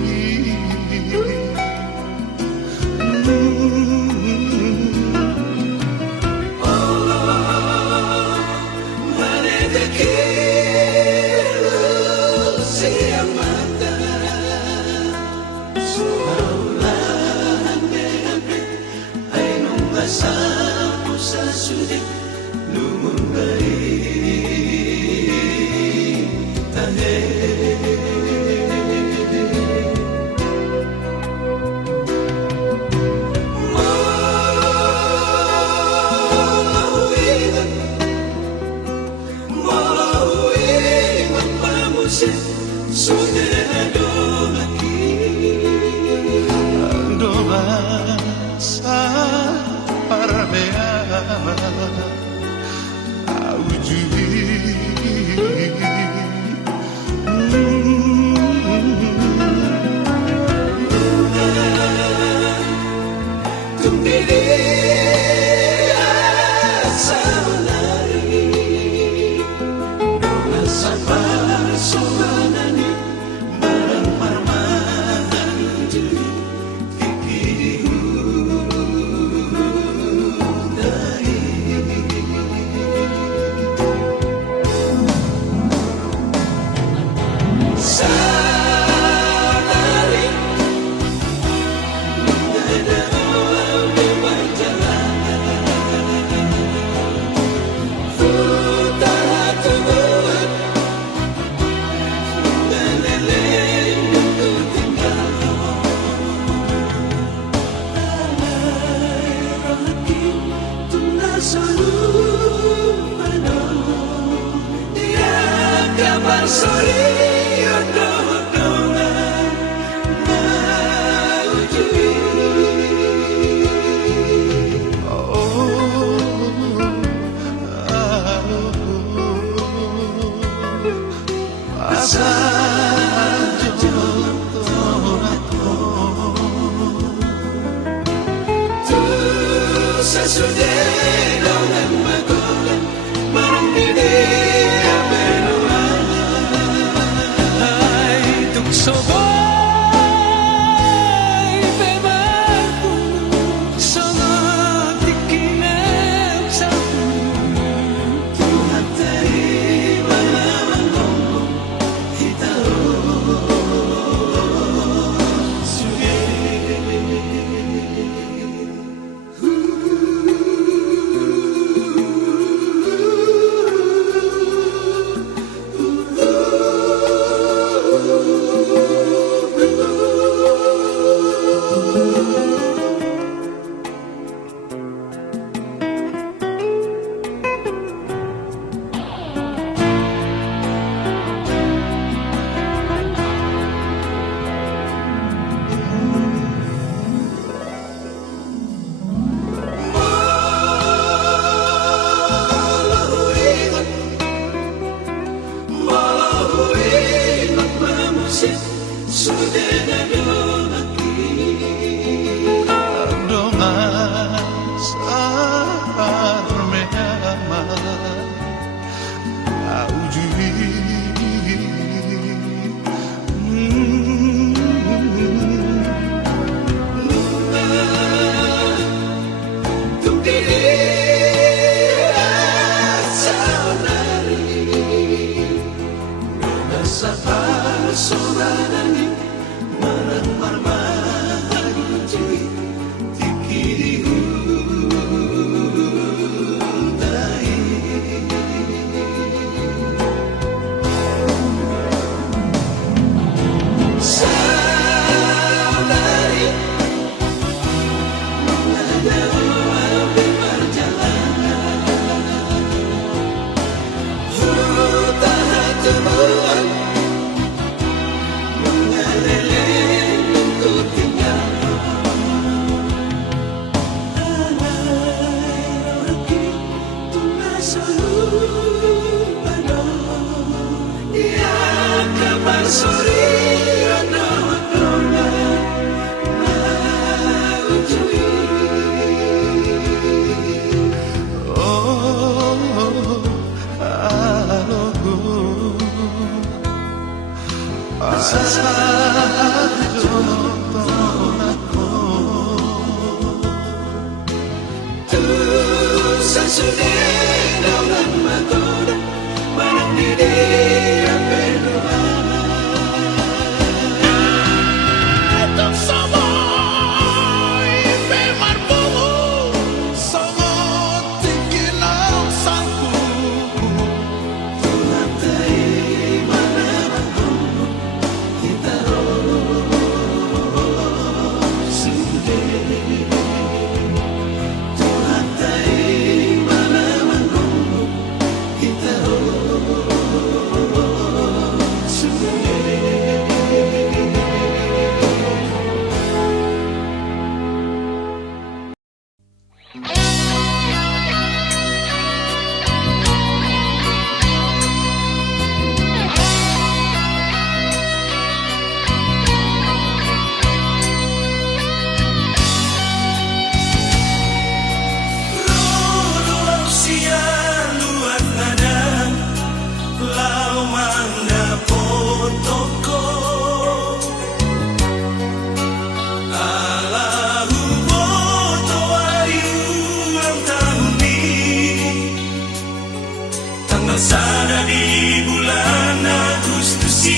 Sana di bulan Agustus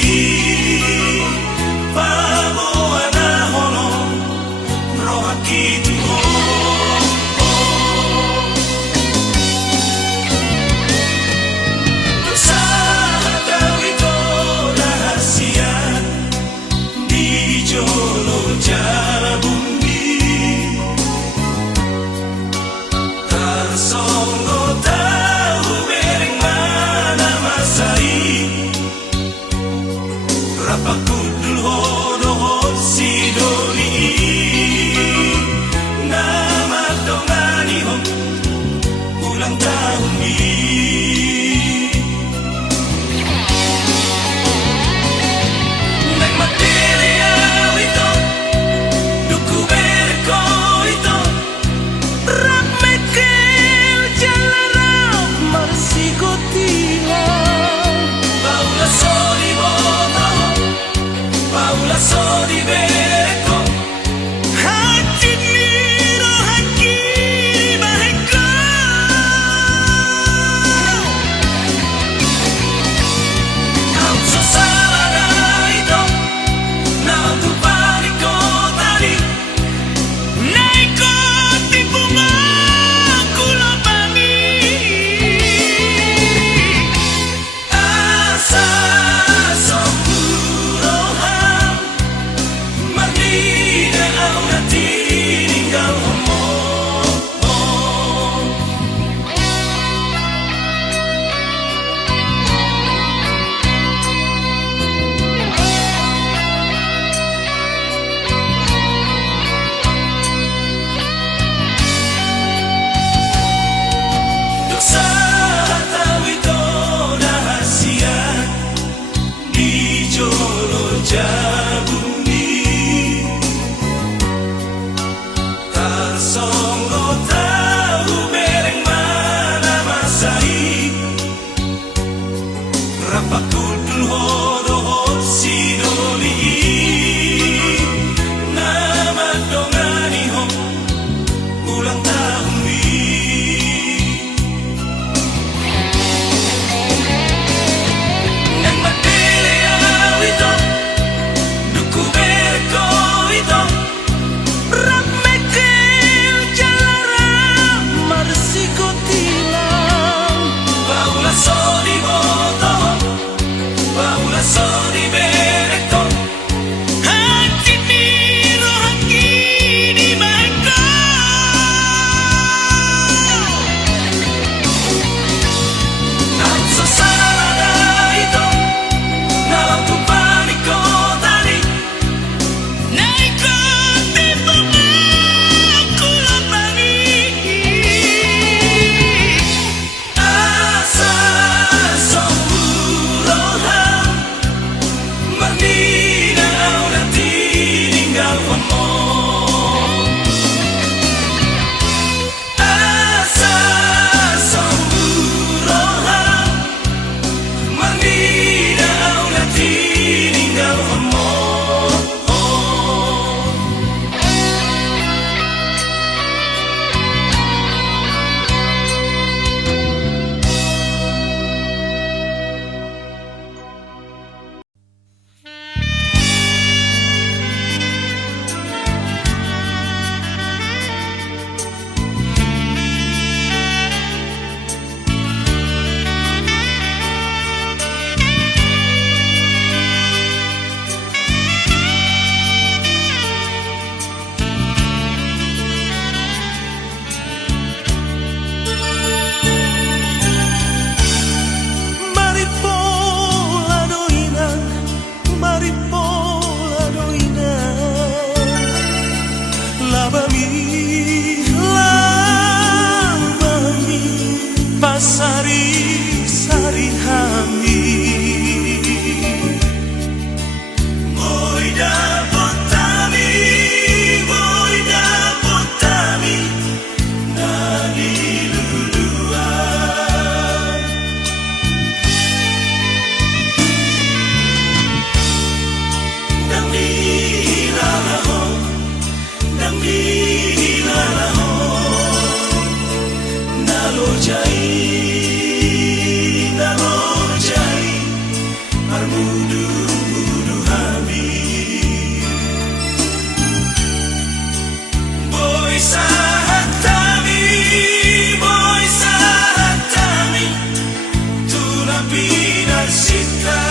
Paboana hono rohaki tuho Usaha itu rahasia di jolo jabumbi Tarsongo tahu bereng mana masai Rapakudul hodoh sidoli Nama dongani ho ulang tahun ini Nang materia itu Duku berko itu Ramekel jalara marsikotila Paula soli bono Paula soli berko Hati niro haki baheka Kau sesala itu Nah tu paliko tadi Naiko di bunga kulabani Asa somburohan Marlina au nanti tinggal ngomong Dosa tahu itu rahasia di jolo jabumi Tarsongo tahu bereng mana masai Rapakudul hodoh sidoli Nama dongani ho ulang tahun ini Nang materia itu Duku berko itu Ramekel jalara marsikotila Paula soli boto Paula soli berko Hati niro haki di baheka Nang sesala itu Nalau tu paliko tadi Naiko di bunga kulabani Asa somburohan binar cinta